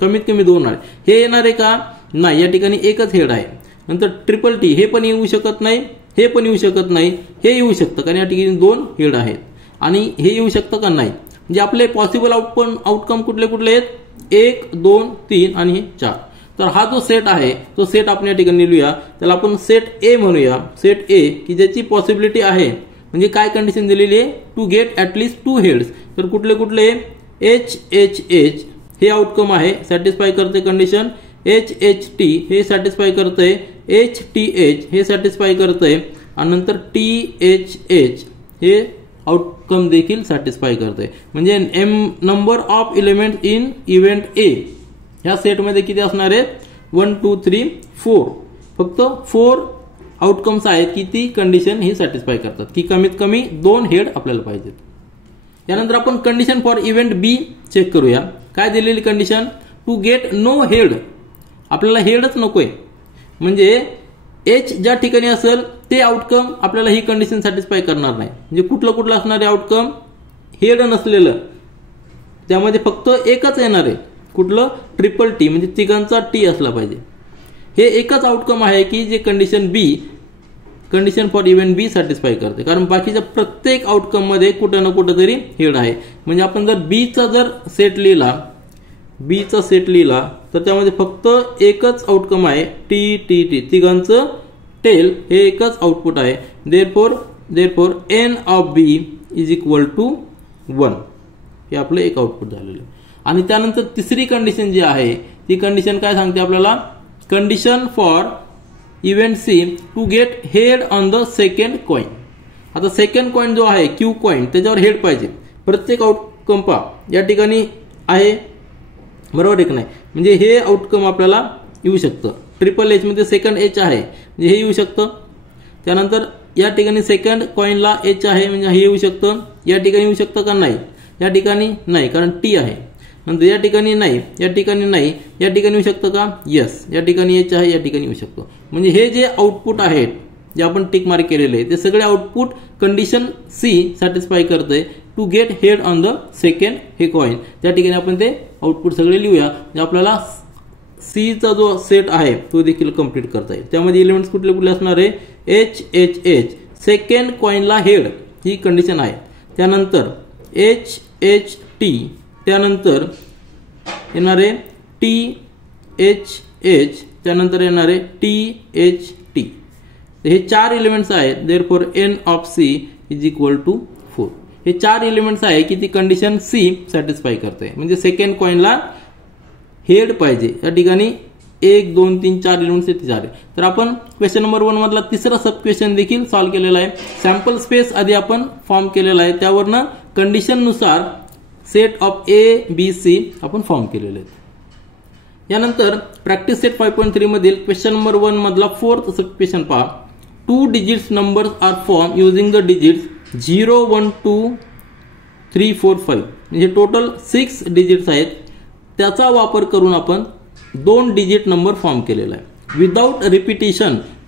कमीत कमी 2 आहेत. हे येणार आहे का, नाही, या ठिकाणी एकच हेड आहे. नंतर ट्रिपल टी हे पण येऊ शकत नाही, हे पण येऊ शकत नाही, हे येऊ शकतं, कारण या ठिकाणी 2 हेड आहेत. आणि हे येऊ शकतं का, नाही. म्हणजे आपले पॉसिबल आउटकम कुठले कुठले आहेत, 1 2 3 आणि 4. तर हा जो सेट आहे तो सेट आपण या ठिकाणी लिहूया, त्याला आपण सेट ए म्हणूया. सेट ए की ज्याची पॉसिबिलिटी आहे, म्हणजे काय कंडिशन दिलेली आहे, टू गेट ऍटलिस्ट 2 हेड्स. तर कुठले कुठले, एच एच एच हे आउटकम आहे, सॅटिस्फाय करते कंडिशन. एच एच टी हे सॅटिस्फाय करतंय, एच टी एच हे सॅटिस्फाय करतंय, आणि नंतर टी एच एच हे आउटकम देखील सॅटिस्फाय करतंय. म्हणजे number of element in event A ह्या सेटमध्ये किती असणार आहेत, 1 2 3 4. फक्त 4 आउटकम्स आहेत की ती कंडिशन ही सॅटिस्फाय करतात, की कमीत कमी 2 हेड आपल्याला पाहिजेत. यानंतर आपण condition for event B check करूया. काय दिलेली condition, to get no head. आपल्याला हेडच नकोय, म्हणजे एच ज्या ठिकाणी असेल ते आउटकम आपल्याला ही कंडिशन सॅटिस्फाय करणार नाही. म्हणजे कुठलं असणार आहे आउटकम, हेड नसलेलं, त्यामध्ये फक्त एकच येणार आहे. कुठलं, ट्रिपल टी, म्हणजे तिघांचा टी असला पाहिजे. हे एकच आउटकम आहे की जे condition B condition for event B satisfy करते, कारण बाकीच्या प्रत्येक आउटकम मध्ये कुठे ना कुठे तरी हेड आहे. म्हणजे आपण जर बीचा जर सेट लिहिला तर त्यामध्ये फक्त एकच आउटकम आहे टी टी टी, तिघांचं टेल हे एकच आउटपुट आहे. Therefore N of B is equal to 1 हे आपलं एक आउटपुट झालेलं आहे. आणि त्यानंतर तिसरी कंडिशन जी आहे ती कंडिशन काय सांगते आपल्याला, condition for event C to get head on the second coin. आता सेकंड कॉइन जो आहे क्यू कॉइन त्याच्यावर हेड पाहिजे. प्रत्येक आउटकम पा या ठिकाणी आहे, बरोबर आहे की नाही. म्हणजे हे आउटकम आपल्याला येऊ शकतं. ट्रिपल एच मध्ये सेकंड एच आहे म्हणजे हे येऊ शकतं. त्यानंतर या ठिकाणी सेकंड कॉइनला एच आहे म्हणजे हे येऊ शकतं. या ठिकाणी येऊ शकतं का नाही, या ठिकाणी नाही कारण टी आहे. नंतर या ठिकाणी नाही, या ठिकाणी नाही, या ठिकाणी येऊ शकतं का, यस, या ठिकाणी एच आहे, या ठिकाणी येऊ शकतो. म्हणजे हे जे आउटपुट आहेत जे आपण टिक मार्क केलेले आहे ते सगळे आउटपुट कंडिशन सी सॅटिस्फाय करते to get head on the second हे कॉइन. त्या ठिकाणी आपण ते आउटपुट सगळे लिहूया म्हणजे आपल्याला सीचा जो सेट आहे तो देखील कंप्लीट करता येईल. त्यामध्ये एलिमेंट्स कुठले कुठले असणार आहे, एच एच एच सेकंड कॉइनला हेड ही कंडिशन आहे. त्यानंतर एच एच टी, त्यानंतर येणार आहे टी एच एच, त्यानंतर येणार आहे टी एच टी. हे 4 एलिमेंट्स आहेत. Therefore N of C is equal to 4. हे 4 एलिमेंट्स आहे की ती कंडिशन सी सॅटिस्फाय करते. म्हणजे सेकंड कॉइनला हेड पाहिजे. या ठिकाणी 1 2 3 4 एलिमेंट्स आहेत, 4. तर आपण क्वेश्चन नंबर 1 मधला तिसरा सब क्वेश्चन देखील सॉल्व्ह केलेला आहे. सॅम्पल स्पेस आधी आपण फॉर्म केलेला आहे, त्यावरनं कंडिशन नुसार set of A B C आपण फॉर्म केलेले आहेत. यानंतर प्रॅक्टिस सेट 5.3 मधील क्वेश्चन नंबर 1 मधला 4th सब क्वेश्चन पहा. 2 digits numbers are form using the digits 0 1 2 3 4 5. म्हणजे टोटल 6 डिजिट्स आहेत. त्याचा वापर करून आपण 2 डिजिट नंबर फॉर्म केलेला आहे.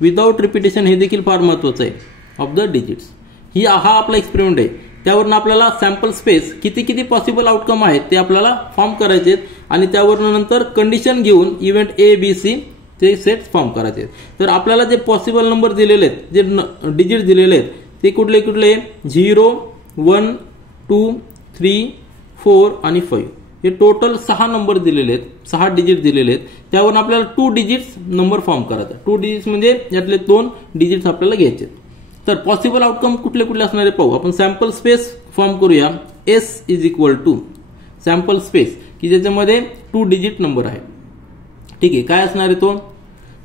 विदाउट रिपिटेशन हे देखील फार महत्वाचं आहे ऑफ द डिजिट्स. हा आपला एक्सपेरिमेंट आहे. त्यावरून आपल्याला सॅम्पल स्पेस किती पॉसिबल आउटकम आहेत ते आपल्याला फॉर्म करायचे आहेत आणि त्यावरून नंतर कंडिशन घेऊन इव्हेंट ए बी सी ते सेट फॉर्म करायचे आहेत. तर आपल्याला जे पॉसिबल नंबर दिलेले आहेत, जे डिजिट दिलेले आहेत ते कुठले 0 1 2 3 4 आणि 5. हे टोटल 6 नंबर दिलेले आहेत, 6 डिजिट दिलेले आहेत. त्यावरून आपल्याला 2 डिजिट्स नंबर फॉर्म करायचा. 2 डिजिट्स म्हणजे यातले 2 डिजिट्स आपल्याला घ्यायचे. तर पॉसिबल आउटकम कुठले कुठले असणारे पाहू. आपण सॅम्पल स्पेस फॉर्म करूया. S is equal to sample space की ज्याच्यामध्ये 2 डिजिट नंबर आहे. ठीक आहे, काय असणार आहे तो,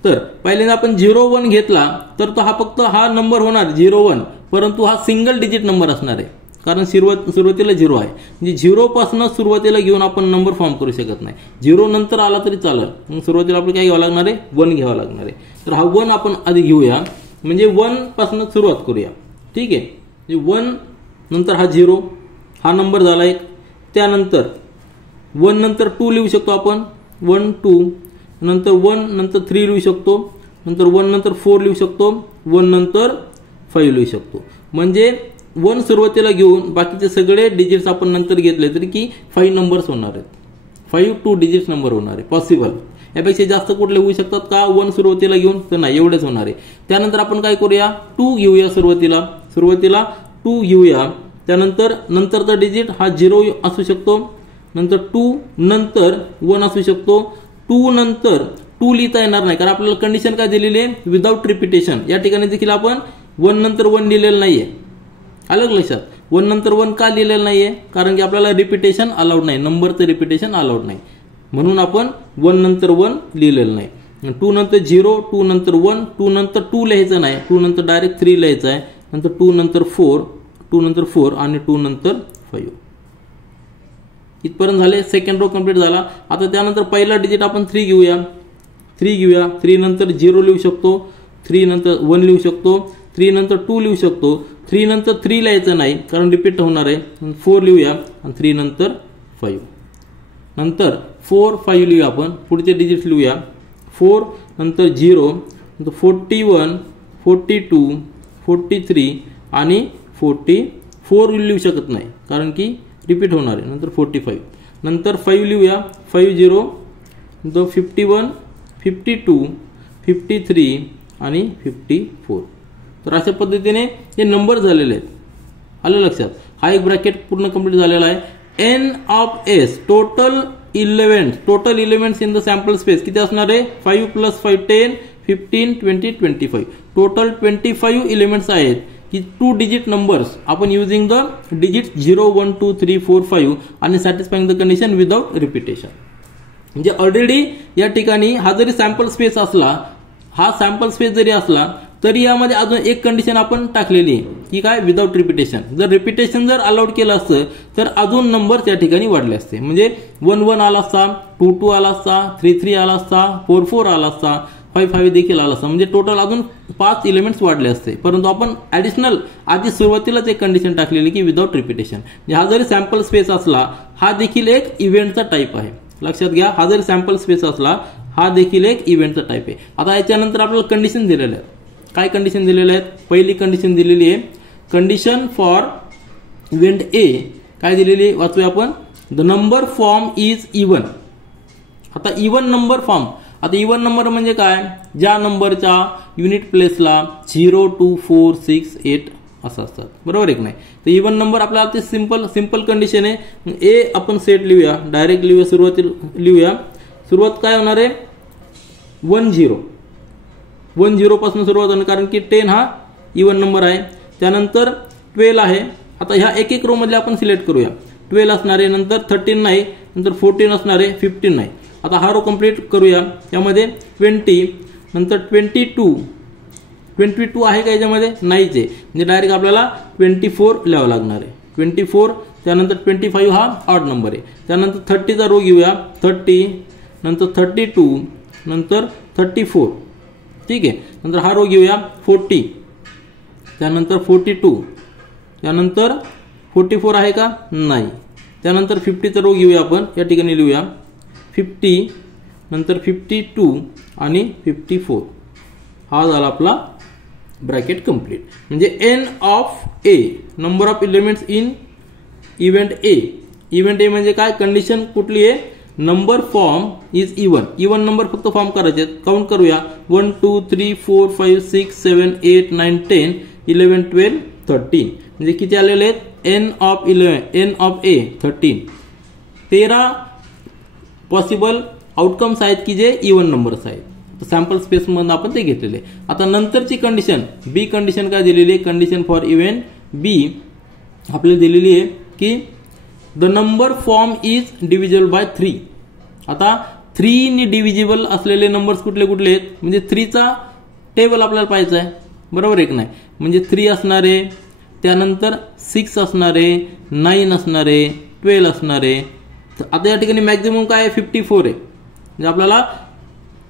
तर पहिल्यांदा आपण 0 1 घेतला तर तो फक्त हा नंबर होणार 0 1, परंतु हा सिंगल डिजिट नंबर असणार आहे कारण सुरुवातीला 0 आहे. म्हणजे 0 पासून सुरुवातीला घेऊन आपण नंबर फॉर्म करू शकत नाही. 0 नंतर आला तरी चालेल. मग सुरुवातीला आपल्याला काय घ्यावं लागणार आहे, 1 घ्यावं लागणार आहे. तर हा 1 आपण आधी घेऊया, म्हणजे 1 पासून सुरुवात करूया. ठीक आहे, 1 नंतर हा 0 हा नंबर झाला एक. त्यानंतर 1 नंतर 2 लिहू शकतो आपण, 1 2, नंतर 1 नंतर 3 लिहू शकतो, नंतर 1 नंतर 4 लिहू शकतो, 1 नंतर 5 लिहू शकतो. म्हणजे 1 सुरुवातीला घेऊन बाकीचे सगळे डिजिट्स आपण नंतर घेतले तरी की 5 नंबर्स होणार आहेत. 5 2 डिजिट्स नंबर होणार आहे पॉसिबल. यापेक्षा जास्त कुठले होऊ शकतात का 1 सुरुवातीला घेऊन, तर नाही, एवढेच होणार आहे. त्यानंतर आपण काय करूया, 2 घेऊया. सुरुवातीला 2 घेऊया. त्यानंतर नंतरचा डिजिट हा 0 असू शकतो, नंतर 2 नंतर 1 असू शकतो. 2 नंतर 2 लिहिता येणार नाही कारण आपल्याला कंडिशन काय दिलेली आहे, विदाउट रिपिटेशन. या ठिकाणी देखील आपण 1 नंतर 1 लिहिलेलं नाहीये. अलग लक्षात, 1 नंतर 1 का लिहिलेलं नाहीये, कारण की आपल्याला रिपिटेशन अलाउड नाही, नंबरचं रिपिटेशन अलाउड नाही, म्हणून आपण 1 नंतर 1 लिहिलेलं नाही. 2 नंतर 0, 2 नंतर 1, 2 नंतर 2 लिहायचं नाही, 2 नंतर डायरेक्ट 3 लिहायचं आहे, नंतर 2 नंतर 4, 2 नंतर 4 आणि 2 नंतर 5. इथपर्यंत झाले. सेकंड रो कंप्लीट झाला. आता त्यानंतर पहिला डिजिट आपण 3 घेऊया. 3 नंतर 0 लिहू शकतो, 3 नंतर 1 लिहू शकतो, 3 नंतर 2 लिहू शकतो, 3 नंतर 3 लिहायचं नाही कारण रिपीट होणार आहे, 4 लिहूया आणि 3 नंतर 5. नंतर 4 5 लिहूया. आपण पुढचे डिजिट्स लिहूया. 4 नंतर 0, नंतर 41 42 43 आणि 44 लिहू शकत नाही कारण की रिपीट होणार आहे, नंतर 45. नंतर 5 लिहूया. 5 0, नंतर 51 52 53 आणि 54. तर अशा पद्धतीने हे नंबर झालेले आहेत. आलं लक्षात. हा एक ब्रॅकेट पूर्ण कंप्लीट झालेला आहे. n of s total elements in the sample space किती असणार आहे? 5 + 5 10 15 20 25. टोटल 25 इलेमेंट्स आहेत की 2 डिजिट नंबर्स आपण युजिंग द डिजिट 0 1 2 3 4 5 आणि satisfying the condition without repetition. म्हणजे ऑलरेडी या ठिकाणी हा जरी सॅम्पल स्पेस असला, हा सॅम्पल स्पेस जरी असला तरी यामध्ये अजून एक कंडिशन आपण टाकलेली आहे की काय? Without repetition. जर रिपिटेशन जर अलाउड केलं असतं तर अजून नंबर त्या ठिकाणी वाढले असते. म्हणजे 1 1 आला असता, 2 2 आला असता, 3 3 आला असता, 4 4 आला असता, 5 5 देखील आला असता. म्हणजे टोटल अजून 5 इलेमेंट्स वाढले असते. परंतु आपण ऍडिशनल आधी सुरुवातीलाच एक कंडिशन टाकलेली की विदाउट रिपिटेशन. हा जरी सॅम्पल स्पेस असला, हा देखील एक इव्हेंटचा टाईप आहे. लक्षात घ्या, हा जरी सॅम्पल स्पेस असला, हा देखील एक इव्हेंटचा टाईप आहे. आता याच्यानंतर आपल्याला कंडिशन दिलेलं आहे. काय कंडिशन दिलेले आहेत? पहिली कंडिशन दिलेली आहे कंडिशन फॉर इव्हेंट ए. काय दिलेली आहे वाचूया आपण. The number form is even. आता इव्हन नंबर फॉर्म. आता इव्हन नंबर म्हणजे काय? ज्या नंबरच्या युनिट प्लेसला 0 2 4 6 8 असं असतात. बरोबर आहे की नाही? तर इव्हन नंबर आपल्याला ते सिंपल कंडिशन आहे. ए आपण सेट लिहूया, डायरेक्ट लिहूया, सुरुवातीला लिहूया. सुरुवात काय होणार आहे? 1 0 पासून सुरुवात होणार कारण की 10 हा इव्हन नंबर आहे. त्यानंतर 12 आहे. आता ह्या एक एक रो मध्ये आपण सिलेक्ट करूया. 12 असणार आहे, नंतर 13 नाही, नंतर 14 असणार आहे, 15 नाही. आता हा रो कंप्लीट करूया. त्यामध्ये 20, नंतर 22 आहे का याच्यामध्ये? नाहीच आहे. म्हणजे डायरेक्ट आपल्याला 24 लिहावं लागणार आहे. 24, त्यानंतर 25 हा ऑड नंबर आहे. त्यानंतर 30चा रो घेऊया. 30, नंतर 32, नंतर 34. ठीक आहे. नंतर हा रो घेऊया 40, त्यानंतर 42, त्यानंतर 44 आहे का? नाही. त्यानंतर 50चा रो घेऊया आपण. या ठिकाणी लिहूया 50, नंतर 52 आणि 54. हा झाला आपला ब्रॅकेट कंप्लीट. म्हणजे N of A, number of elements in event A. Event A म्हणजे काय? कंडिशन कुठली आहे? Number form is even. Even number फक्त फॉर्म करायचे. काउंट करूया. 1 2 3 4 5 6 7 8 9 10 11 12 13. म्हणजे किती आलेले आहेत? N of A 13. 13 possible outcomes आहेत की जे इव्हन नंबर्स आहेत. सॅम्पल स्पेस मधून आपण ते घेतलेले. आता नंतरची कंडिशन बी कंडिशन काय दिलेली आहे? कंडिशन फॉर इव्हेंट बी आपल्याला दिलेली आहे की the number form is divisible by 3. आता 3 ने डिव्हिजिबल असलेले नंबर्स कुठले कुठले आहेत? म्हणजे 3चा टेबल आपल्याला पाहायचा आहे. बरोबर आहे की नाही? म्हणजे 3 असणारे, त्यानंतर 6 असणारे, 9 असणारे, 12 असणारे. आता या ठिकाणी मॅक्झिमम काय आहे? 54 आहे. म्हणजे आपल्याला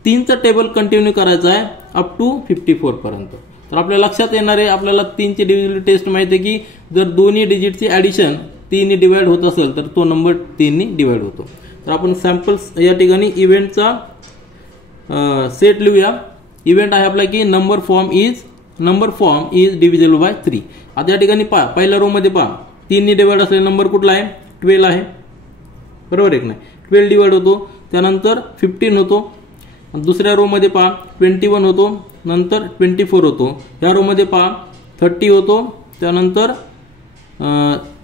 3चा टेबल कंटिन्यू करायचा आहे अप टू 54 पर्यंत. तर आपल्या लक्षात येणार आहे, आपल्याला 3ची डिव्हिजिबिलिटी टेस्ट माहिती आहे की जर दोन्ही डिजिटची ऍडिशन 3 ने डिवाइड होत असेल तर तो नंबर 3 ने डिवाइड होतो. तर आपण सॅम्पल्स या ठिकाणी इव्हेंटचा सेट लिहूया. इव्हेंट आहे आपला की number form is divisible by 3. आता या ठिकाणी पहा, पहिल्या रो मध्ये पहा, 3 ने डिवाइड असलेला नंबर कुठला आहे? 12 आहे. बरोबर आहे की नाही? 12 डिवाइड होतो, त्यानंतर 15 होतो. दुसऱ्या रो मध्ये पहा 21 होतो, नंतर 24 होतो. या रो मध्ये पहा 30 होतो, त्यानंतर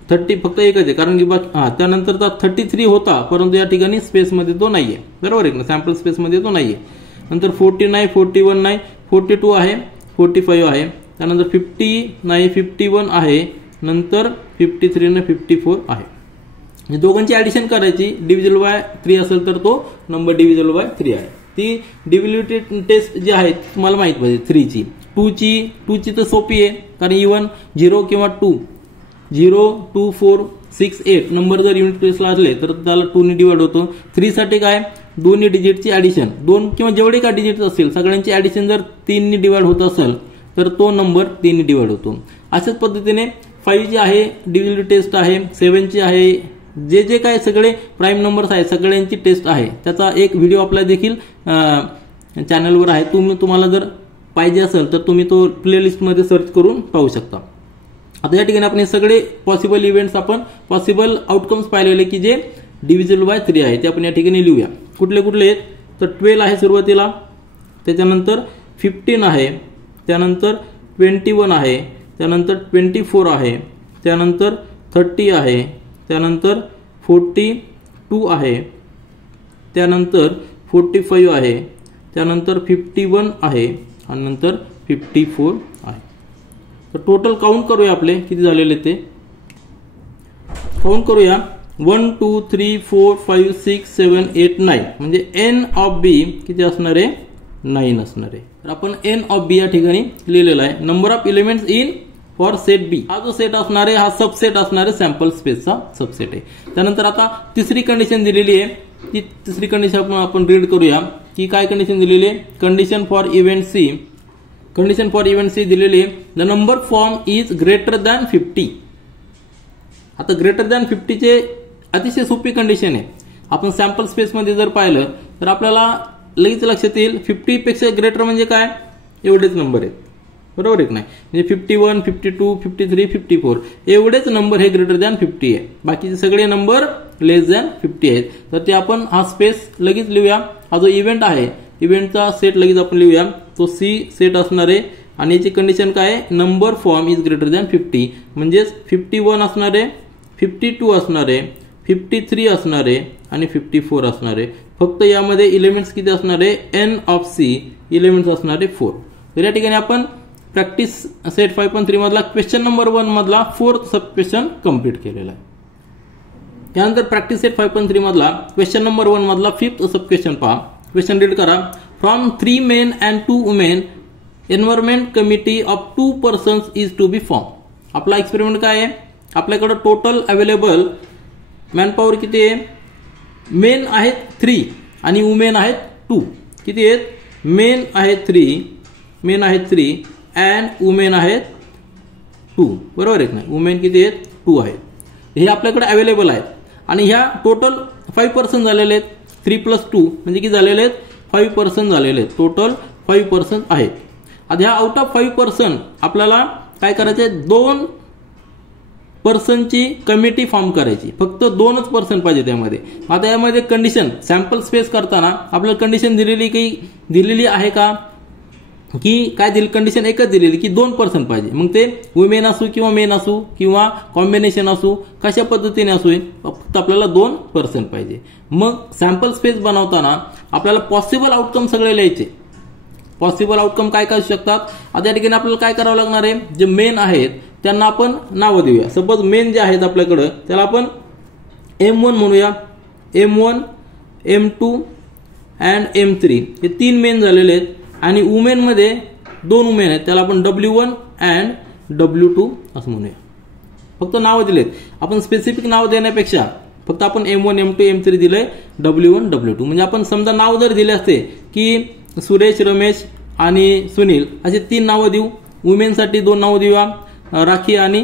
30 फक्त एकच आहे कारण की त्यानंतर 33 होता, परंतु या ठिकाणी स्पेस मध्ये तो नाहीये. बरोबर आहे ना? सॅम्पल स्पेस मध्ये तो नाहीये. नंतर 40 नाही, 41 नाही, 42 आहे, 45 आहे. त्यानंतर 50 नाही, 51 आहे, नंतर 53 नाही, 54 आहे. दोघांची ऍडिशन करायची. डिव्हिजिबल बाय 3 असेल तर तो नंबर डिव्हिजिबल बाय 3 आहे. ती डिव्हिजिबिलिटी टेस्ट जी आहे तुम्हाला माहित पाहिजे. 3ची 2ची तर सोपी आहे कारण इव्हन 0 किंवा 2 0 2 4 6 8 नंबर जर युनिट प्लेसला असले तर त्याला 2 ने डिवाइड होतो. 3 साठी काय? दोन्ही डिजिटची ऍडिशन, 2 किंवा जेवढे काय डिजिट असतील सगळ्यांची ऍडिशन जर 3 ने डिवाइड होत असेल तर तो नंबर 3 ने डिवाइड होतो. अशाच पद्धतीने 5 जी आहे डिव्हिजिबिलिटी टेस्ट आहे, 7 ची आहे, जे काय सगळे प्राईम नंबर्स आहेत सगळ्यांची टेस्ट आहे. त्याचा एक व्हिडिओ आपला देखील चॅनलवर आहे. तुम्हाला जर पाहिजे असेल तर तुम्ही तो प्लेलिस्ट मध्ये सर्च करून पाहू शकता. आता या ठिकाणी आपण हे सगळे पॉसिबल इव्हेंट्स, आपण पॉसिबल आउटकम्स पाहिलेले की जे डिव्हिजिबल बाय 3 आहे ते आपण या ठिकाणी लिहूया. कुठले कुठले आहेत? तर 12 आहे सुरुवातीला, त्याच्यानंतर 15 आहे, त्यानंतर 21 आहे, त्यानंतर 24 आहे, त्यानंतर 30 आहे, त्यानंतर 42 आहे, त्यानंतर 45 आहे, त्यानंतर 51 आहे आणि नंतर 54 आहे. तर टोटल काउंट करूया आपले किती झालेले ते काउंट करूया. 1 2 3 4 5 6 7 8 9 म्हणजे n ऑफ b किती असणार आहे 9 असणार आहे. तर आपण n ऑफ b या ठिकाणी लिहिलेला आहे. Number of elements in for set B, हा जो सेट असणार आहे हा सबसेट असणार आहे सॅम्पल स्पेसचा सबसेट आहे. त्यानंतर आता तिसरी कंडिशन दिलेली आहे, ती तिसरी कंडिशन आपण रीड करूया की काय कंडिशन दिलेली आहे. Condition for event C, condition for event C दिलेली आहे the number form is greater than 50. आता ग्रेटर दॅन 50 चे अतिशय सोपी कंडिशन आहे. आपण सॅम्पल स्पेस मध्ये जर पाहिलं तर आपल्याला लगेच लक्षात येईल 50 पेक्षा ग्रेटर म्हणजे काय, एवढेच नंबर आहेत, बरोबर आहे नाही. म्हणजे 51 52 53 54 एवढेच नंबर हे ग्रेटर दॅन 50 आहे. बाकीचे सगळे नंबर लेस दॅन 50 आहेत. तर ते आपण हा स्पेस लगेच लिहूया. हा जो इव्हेंट आहे इव्हेंटचा सेट लगेच आपण लिहूया. तो सी सेट असणार आहे आणि याची कंडिशन काय आहे, number form is greater than 50 म्हणजेच 51 असणार आहे, 52 असणार आहे, 53 असणार आहे आणि 54 असणार आहे. फक्त यामध्ये एलिमेंट्स किती असणार आहे, n ऑफ सी एलिमेंट्स असणार आहे 4. तर या ठिकाणी आपण प्रॅक्टिस सेट 5.3 मधला क्वेश्चन नंबर 1 मधला 4th सब क्वेश्चन कंप्लीट केलेला आहे. त्यानंतर प्रॅक्टिस सेट 5.3 मधला क्वेश्चन नंबर 1 मधला 5th सब क्वेश्चन पहा. क्वेश्चन रीड करा. From 3 men and 2 women environment committee of 2 persons is to be form. आपला एक्सपेरिमेंट काय आहे, आपल्याकडे टोटल अवेलेबल मॅनपॉवर किती आहे, मेन आहेत 3 आणि वुमेन आहेत 2. किती आहेत, मेन आहेत 3 अँड वुमेन आहेत 2, बरोबर आहे ना. वुमेन किती आहेत 2 आहेत. हे आपल्याकडे अवेलेबल आहेत आणि ह्या टोटल 5 पर्सन झालेले आहेत. 3 + 2 म्हणजे किती झालेले आहेत 5 पर्सन झालेले आहेत. टोटल 5 पर्सन आहेत. आता ह्या आउट ऑफ 5 पर्सन आपल्याला काय करायचे, 2 पर्सनची कमिटी फॉर्म करायची. फक्त 2च पर्सन पाहिजे त्यामध्ये. आता यामध्ये कंडिशन सॅम्पल स्पेस करताना आपल्याला कंडिशन दिलेली आहे का, की काय दिली, कंडिशन एकच दिलेली की 2 पर्सन पाहिजे. मग ते वुमेन असू किंवा मेन असू किंवा कॉम्बिनेशन असू कशा पद्धतीने असू, फक्त आपल्याला 2 पर्सन पाहिजे. मग सॅम्पल स्पेस बनवताना आपल्याला पॉसिबल आउटकम सगळे लिहायचे. पॉसिबल आउटकम काय काय असू शकतात. आता या ठिकाणी आपल्याला काय करावं लागणार आहे, जे मेन आहेत त्यांना आपण नावं देऊया. सपोज मेन जे आहेत आपल्याकडं त्याला आपण M1 म्हणूया, M1 M2 अँड M3 हे 3 मेन झालेले आहेत. आणि वुमेन मध्ये 2 वुमेन आहेत, त्याला आपण W1 अँड W2 असं म्हणूया. फक्त नावं दिलेत. आपण स्पेसिफिक नाव देण्यापेक्षा फक्त आपण M1 M2 M3 दिलंय, W1 W2. म्हणजे आपण समजा नाव जर दिले असते की सुरेश रमेश आणि सुनील असे 3 नावं देऊ, वुमेनसाठी 2 नावं देऊया, राखी आणि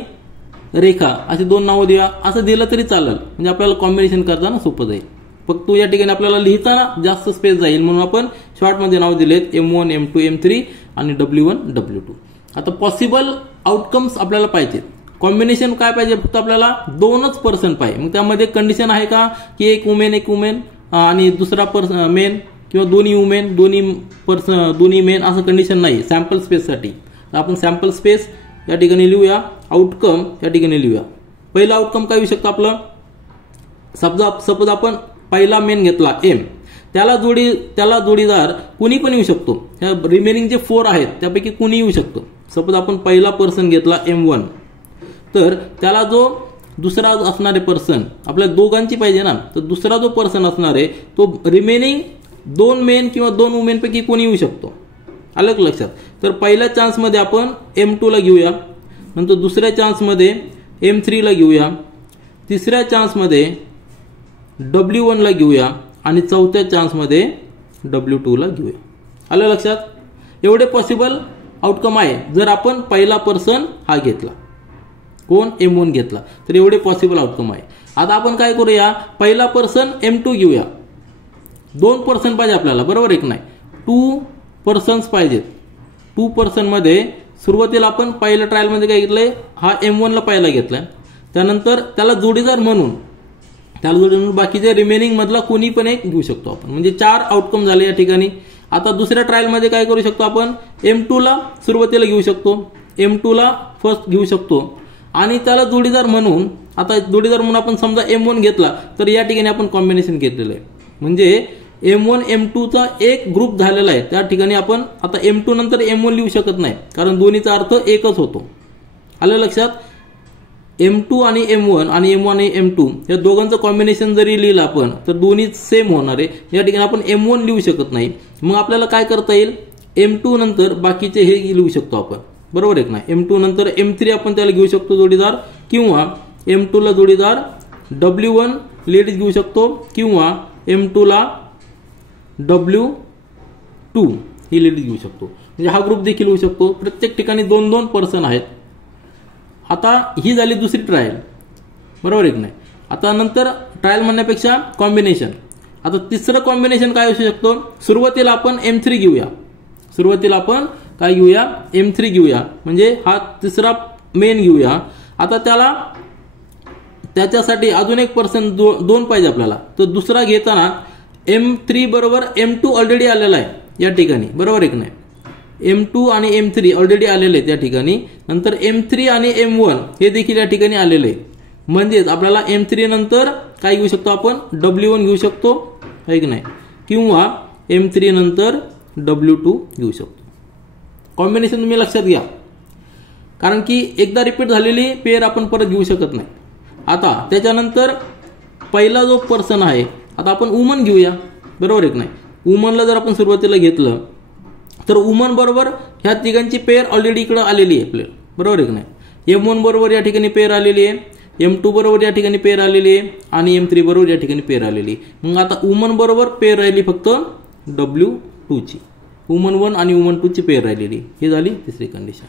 रेखा असे 2 नावं देऊया, असं दिलं तरी चालेल. म्हणजे आपल्याला कॉम्बिनेशन करताना सोपं जाईल. फक्त या ठिकाणी आपल्याला लिहिताना जास्त स्पेस जाईल म्हणून आपण शॉर्टमध्ये नाव दिलेत M1 M2 M3 आणि W1 W2. आता पॉसिबल आउटकम्स आपल्याला पाहिजेत. कॉम्बिनेशन काय पाहिजे, फक्त आपल्याला 2च पर्सन पाहिजे. मग त्यामध्ये कंडिशन आहे का की एक वुमेन आणि दुसरा पर्सन मेन किंवा दोन्ही वुमेन दोन्ही मेन असं कंडिशन नाही सॅम्पल स्पेससाठी. आपण सॅम्पल स्पेस या ठिकाणी लिहूया, आउटकम या ठिकाणी लिहूया. पहिला आउटकम काय येऊ शकतो आपलं, सपोज आपण पहिला मेन घेतला M, त्याला जोडीदार कुणी पण येऊ शकतो. ह्या रिमेनिंग जे 4 आहेत त्यापैकी कुणी येऊ शकतो. सपोज आपण पहिला पर्सन घेतला M1, तर त्याला जो दुसरा असणारे पर्सन आपल्या दोघांची पाहिजे ना, तर दुसरा जो पर्सन असणार आहे तो रिमेनिंग 2 मेन किंवा 2 वुमेन पैकी कोणी येऊ शकतो. अलग लक्षात. तर पहिल्या चान्स मध्ये आपण M2 ला घेऊया, नंतर दुसऱ्या चान्स मध्ये M3 ला घेऊया, तिसऱ्या चान्स मध्ये W1 ला घेऊया आणि चौथ्या चान्स मध्ये W2 ला घेऊया. आलं लक्षात. एवढे पॉसिबल आउटकम आहे जर आपण पहिला पर्सन हा घेतला, कोण M1 घेतला, तर एवढे पॉसिबल आउटकम आहे. आता आपण काय करूया, पहिला पर्सन M2 घेऊया. 2 पर्सन पाहिजे आपल्याला, बरोबर आहे की नाही. 2 पर्सन्स पाहिजेत. 2 पर्सन मध्ये सुरुवातीला आपण पहिल्या ट्रायल मध्ये काय घेतलंय, हा M1 ला पहिला घेतलाय. त्यानंतर त्याला जोडीदार म्हणून बाकीचे रिमेनिंग मधला कोणी पण एक घेऊ शकतो आपण. म्हणजे 4 आउटकम झाले या ठिकाणी. आता दुसऱ्या ट्रायल मध्ये काय करू शकतो आपण, M2 ला सुरुवातीला घेऊ शकतो, M2 ला फर्स्ट घेऊ शकतो आणि त्याला जोडीदार म्हणून, आता जोडीदार म्हणून आपण समजा M1 घेतला तर या ठिकाणी आपण कॉम्बिनेशन घेतलेलं आहे, म्हणजे M1 M2 चा एक ग्रुप झालेला आहे. त्या ठिकाणी आपण आता M2 नंतर M1 लिहू शकत नाही, कारण दोन्हीचा अर्थ एकच होतो. आलं लक्षात? M2 आणि M1 आणि M1 आणि M2 या दोघांचं कॉम्बिनेशन जरी लिहिलं आपण तर दोन्ही सेम होणार आहे. या ठिकाणी आपण M1 लिहू शकत नाही. मग आपल्याला काय करता येईल, M2 नंतर बाकीचे हे लिहू शकतो आपण, बरोबर आहे की नाही. M2 नंतर M3 आपण त्याला घेऊ शकतो जोडीदार, किंवा M2 ला जोडीदार W1 लेडीज घेऊ शकतो, किंवा M2 ला W2 ही लेडीज घेऊ शकतो. म्हणजे हा ग्रुप देखील होऊ शकतो. प्रत्येक ठिकाणी 2-2 पर्सन आहेत. आता ही झाली दुसरी ट्रायल, बरोबर आहे की नाही. आता नंतर ट्रायल म्हणण्यापेक्षा कॉम्बिनेशन. आता तिसरं कॉम्बिनेशन काय असू शकतो, सुरुवातीला आपण M3 घेऊया. सुरुवातीला आपण काय घेऊया, M3 घेऊया, म्हणजे हा तिसरा मेन घेऊया. आता त्याच्यासाठी अजून एक पर्सन 2 पाहिजे आपल्याला, तर दुसरा घेताना M3 बरोबर M2 ऑलरेडी आलेला आहे या ठिकाणी, बरोबर आहे की नाही. M2 आणि M3 ऑलरेडी आलेले आहेत या ठिकाणी. नंतर M3 आणि M1 हे देखील या ठिकाणी आलेले आहे. म्हणजेच आपल्याला M3 नंतर काय घेऊ शकतो आपण, W1 घेऊ शकतो, आहे की नाही, किंवा M3 नंतर W2 घेऊ शकतो. कॉम्बिनेशन तुम्ही लक्षात घ्या, कारण की एकदा रिपीट झालेली पेअर आपण परत घेऊ शकत नाही. आता त्याच्यानंतर पहिला जो पर्सन आहे, आता आपण वुमन घेऊया, बरोबर आहे की नाही. वुमनला जर आपण सुरुवातीला घेतलं तर वुमन बरोबर ह्या तिघांची पेअर ऑलरेडी इकडे आलेली आहे आपल्याला, बरोबर आहे की नाही. M1 बरोबर या ठिकाणी पेअर आलेली आहे, M2 बरोबर या ठिकाणी पेअर आलेली आहे, आणि M3 बरोबर या ठिकाणी पेअर आलेली आहे. मग आता वुमन बरोबर पेअर राहिली फक्त W2 ची, वुमन 1 आणि वुमन 2 ची पेअर राहिलेली. ही झाली तिसरी कंडिशन.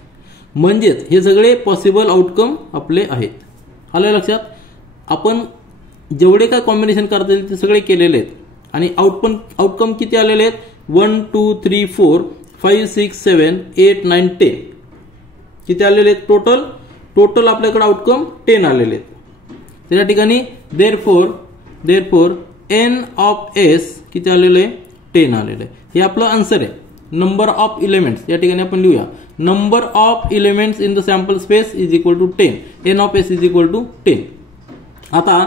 म्हणजेच हे सगळे पॉसिबल आउटकम आपले आहेत. आलं लक्षात? आपण जेवढे काय कॉम्बिनेशन करता येईल ते सगळे केलेले आहेत. आणि आउटकम किती आलेले आहेत, 1 2 3 4 5 6 7 8 9 10 किती आलेले आहेत टोटल आपल्याकडे आउटकम 10 आलेले आहेत. त्या ठिकाणी देअरफॉर n ऑफ s किती आलेले आहे, 10 आलेले आहे. हे आपलं आन्सर आहे. नंबर ऑफ एलिमेंट्स या ठिकाणी आपण लिहूया, number of elements in the sample space is equal to 10, n of s is equal to 10. आता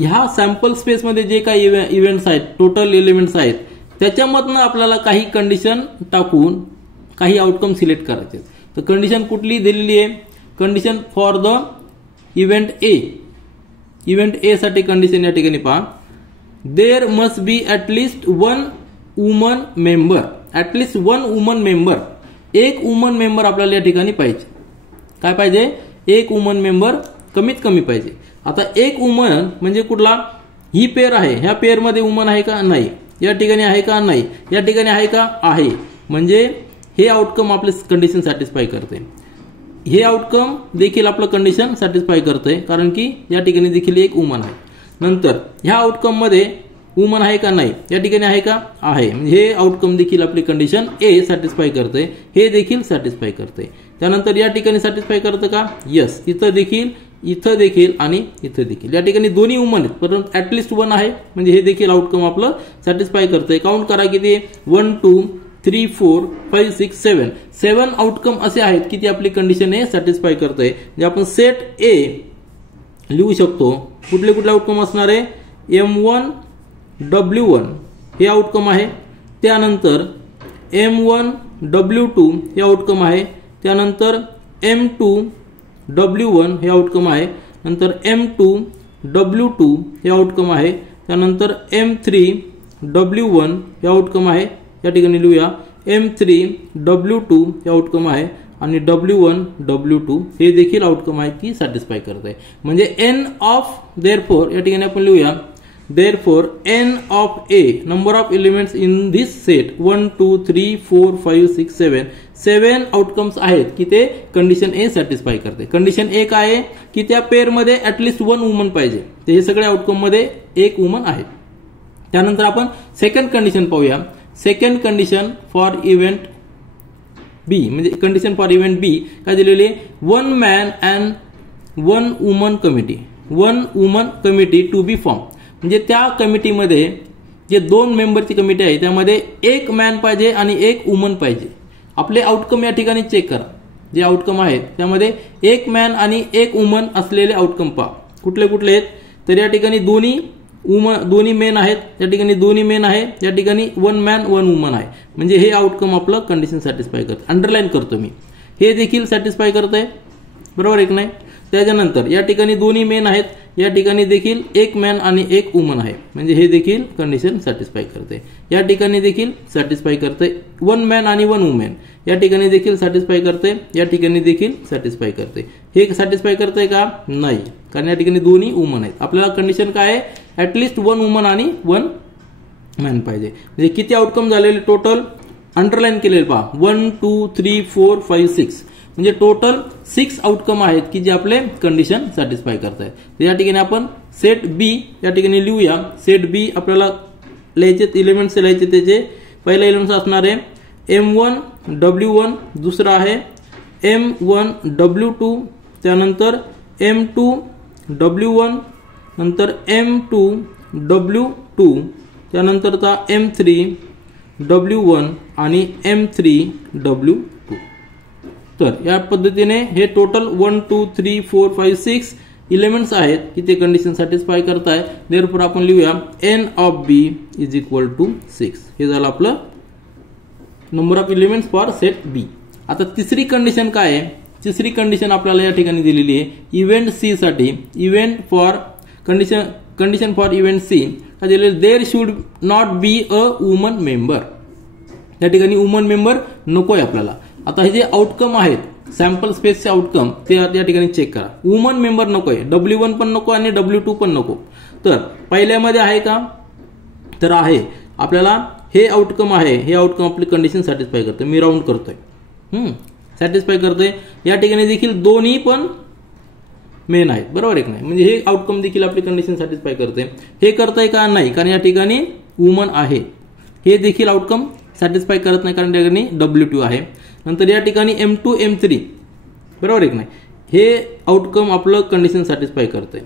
ह्या सॅम्पल स्पेस मध्ये जे काही इव्हेंट्स आहेत, टोटल एलिमेंट्स आहेत, त्याच्यामधनं आपल्याला काही कंडिशन टाकून काही आउटकम सिलेक्ट करायचे. तर कंडिशन कुठली दिलेली आहे, condition for the event A साठी कंडिशन या ठिकाणी पहा, there must be at least one woman member. At least one woman member, एक वुमन मेंबर आपल्याला या ठिकाणी पाहिजे. काय पाहिजे, एक वुमन मेंबर कमीत कमी पाहिजे. आता एक वुमन म्हणजे कुठला, ही पेअर आहे, ह्या पेअर मध्ये वुमन आहे का, नाही. या ठिकाणी आहे का, नाही. या ठिकाणी आहे का, आहे. म्हणजे हे आउटकम आपले कंडिशन सॅटिस्फाय करते. हे आउटकम देखील आपलं कंडिशन सॅटिस्फाय करते, कारण की या ठिकाणी देखील एक वुमन आहे. नंतर ह्या आउटकम मध्ये वुमन आहे का, नाही. या ठिकाणी आहे का, आहे. हे आउटकम देखील आपली कंडिशन ए सॅटिस्फाय करते, हे देखील सॅटिस्फाय करते. त्यानंतर या ठिकाणी सॅटिस्फाय करतं का, यस. इथं देखील आणि इथं देखील या ठिकाणी दोन्ही वुमन आहेत, परंतु ऍटलिस्ट 1 आहे, म्हणजे हे देखील आउटकम आपलं सॅटिस्फाय करतंय. काउंट करा किती, 1 2 3 4 5 6 7 आउटकम असे आहेत की ती आपली कंडिशन ए सॅटिस्फाय करतंय. म्हणजे आपण सेट ए लिहू शकतो. कुठले आउटकम असणार आहे, M1 W1 हे आउटकम आहे. त्यानंतर M1 W2 हे आउटकम आहे. त्यानंतर M2 W1 हे आउटकम आहे. नंतर M2 W2 हे आउटकम आहे. त्यानंतर M3 W1 हे आउटकम आहे. या ठिकाणी लिहूया M3 W2 हे आउटकम आहे आणि W1 W2 हे देखील आउटकम आहे की सॅटिस्फाय करते. म्हणजे n ऑफ देअरफॉर या ठिकाणी आपण लिहूया therefore n of a number of elements in this set 1 2 3 4 5 6 7 outcomes आहेत की ते कंडिशन ए सॅटिस्फाय करते. कंडिशन ए काय आहे की त्या पेअर मध्ये ऍटलिस्ट 1 वुमन पाहिजे. ते हे सगळे आउटकम मध्ये एक वुमन आहे. त्यानंतर आपण सेकंड कंडिशन पाहूया. Second condition for event B, म्हणजे कंडिशन फॉर इव्हेंट बी काय दिलेली आहे, 1 man and 1 woman committee to be form. म्हणजे त्या कमिटीमध्ये जे 2 मेंबरची कमिटी आहे त्यामध्ये एक मॅन पाहिजे आणि एक वुमन पाहिजे. आपले आउटकम या ठिकाणी चेक करा. जे आउटकम आहेत त्यामध्ये एक मॅन आणि एक वुमन असलेले आउटकम पहा. कुठले कुठले आहेत तर या ठिकाणी दोन्ही मेन आहेत, या ठिकाणी दोन्ही मेन आहे, या ठिकाणी वन मॅन वन वुमन आहे. म्हणजे हे आउटकम आपलं कंडिशन सॅटिस्फाय करतं. अंडरलाईन करतो मी, हे देखील सॅटिस्फाय करतंय, बरोबर आहे की नाही. त्याच्यानंतर या ठिकाणी दोन्ही मेन आहेत, या ठिकाणी देखील एक मॅन आणि एक वुमन आहे, म्हणजे हे देखील कंडिशन सॅटिस्फाय करते. या ठिकाणी देखील सॅटिस्फाय करते. वन मॅन आणि वन वुमेन या ठिकाणी देखील सॅटिस्फाय करते, या ठिकाणी देखील सॅटिस्फाय करते. हे सॅटिस्फाय करते का नाही, कारण या ठिकाणी दोन्ही वुमन आहेत. आपल्याला कंडिशन काय आहे, ऍटलिस्ट वन वुमन आणि वन मॅन पाहिजे. म्हणजे किती आउटकम झालेले टोटल अंडरलाईन केलेले पहा, 1 2 3 4 5 6, म्हणजे टोटल 6 आउटकम आहेत की जे आपले कंडिशन सॅटिस्फाय करत आहेत. तर या ठिकाणी आपण सेट बी या ठिकाणी लिहूया. सेट बी आपल्याला लिहायचे एलिमेंट्स लिहायचे, त्याचे पहिला एलिमेंट्स असणार आहे M1 W1, दुसरा आहे M1 W2, त्यानंतर M2 W1, नंतर M2 W2, त्यानंतरचा M3 W1 आणि M3 W2. तर या पद्धतीने हे टोटल 1 2 3 4 5 6 एलिमेंट्स आहेत की ते कंडिशन सॅटिस्फाय करताय. देअरफॉर आपण लिहूया n of b is equal to 6. हे झालं आपलं number of elements for set B. आता तिसरी कंडिशन काय आहे, तिसरी कंडिशन आपल्याला या ठिकाणी दिलेली आहे इव्हेंट सी साठी. Event for condition for event C काय दिलेलं, there should not be a woman member. या ठिकाणी वुमन मेंबर नकोय आपल्याला. आता हे जे आउटकम आहेत सॅम्पल स्पेसचे आउटकम ते या ठिकाणी चेक करा. वुमन मेंबर नकोय, W1 पण नको आणि W2 पण नको. तर पहिल्यामध्ये आहे का, तर आहे. आपल्याला हे आउटकम आहे, हे आउटकम आपली कंडिशन सॅटिस्फाय करते. मी राऊंड करतोय, सॅटिस्फाय करतोय. या ठिकाणी देखील दोन्ही पण मेन आहेत, बरोबर आहे की नाही. म्हणजे हे आउटकम देखील आपली कंडिशन सॅटिस्फाय करते. हे करतंय का नाही, कारण या ठिकाणी वुमन आहे. हे देखील आउटकम सॅटिस्फाय करत नाही कारण त्या ठिकाणी W2 आहे. नंतर या ठिकाणी M2 M3, बरोबर आहे की नाही. हे आउटकम आपलं कंडिशन सॅटिस्फाय करतंय.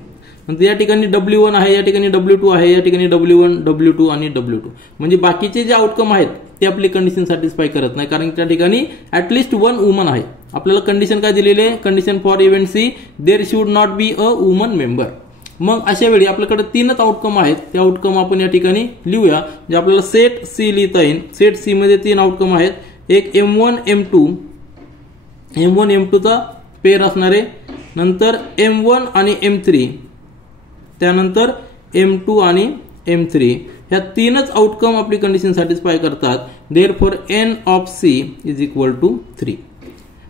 नंतर या ठिकाणी W1 आहे, या ठिकाणी W2 आहे, या ठिकाणी W1 W2 आणि W2. म्हणजे बाकीचे जे आउटकम आहेत ते आपली कंडिशन सॅटिस्फाय करत नाही कारण त्या ठिकाणी ऍटलिस्ट वन वुमन आहे. आपल्याला कंडिशन काय दिलेली आहे, condition for event C there should not be a woman member. मग अशा वेळी आपल्याकडे 3च आउटकम आहेत. ते आउटकम आपण या ठिकाणी लिहूया. जे आपल्याला सेट सी लिहिता येईल. सेट सी मध्ये 3 आउटकम आहेत. एक M1 M2 चा पेअर असणार आहे. नंतर M1 आणि M3, त्यानंतर M2 आणि M3. ह्या 3च आउटकम आपली कंडिशन सॅटिस्फाय करतात. Therefore n of c is equal to 3.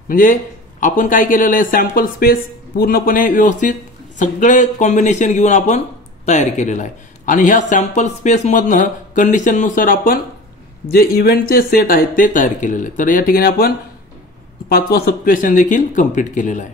म्हणजे आपण काय केलेलं आहे, सॅम्पल स्पेस पूर्णपणे व्यवस्थित सगळे कॉम्बिनेशन घेऊन आपण तयार केलेलं आहे. आणि ह्या सॅम्पल स्पेस मधनं कंडिशन नुसार आपण जे इव्हेंटचे सेट आहेत ते तयार केलेले. तर या ठिकाणी आपण 5वा सब क्वेश्चन देखील कंप्लीट केलेला आहे.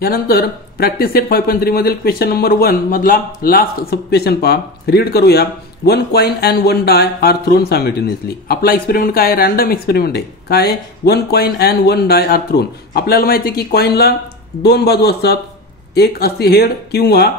यानंतर प्रॅक्टिस सेट 5.3 मधील क्वेश्चन नंबर 1 मधला लास्ट सब क्वेश्चन पहा. रीड करूया. 1 coin and 1 die are thrown simultaneously. आपला एक्सपेरिमेंट काय आहे, रॅन्डम एक्सपेरिमेंट आहे. काय आहे, 1 coin and 1 die are thrown. आपल्याला माहिती आहे की कॉइनला 2 बाजू असतात. एक असती हेड किंवा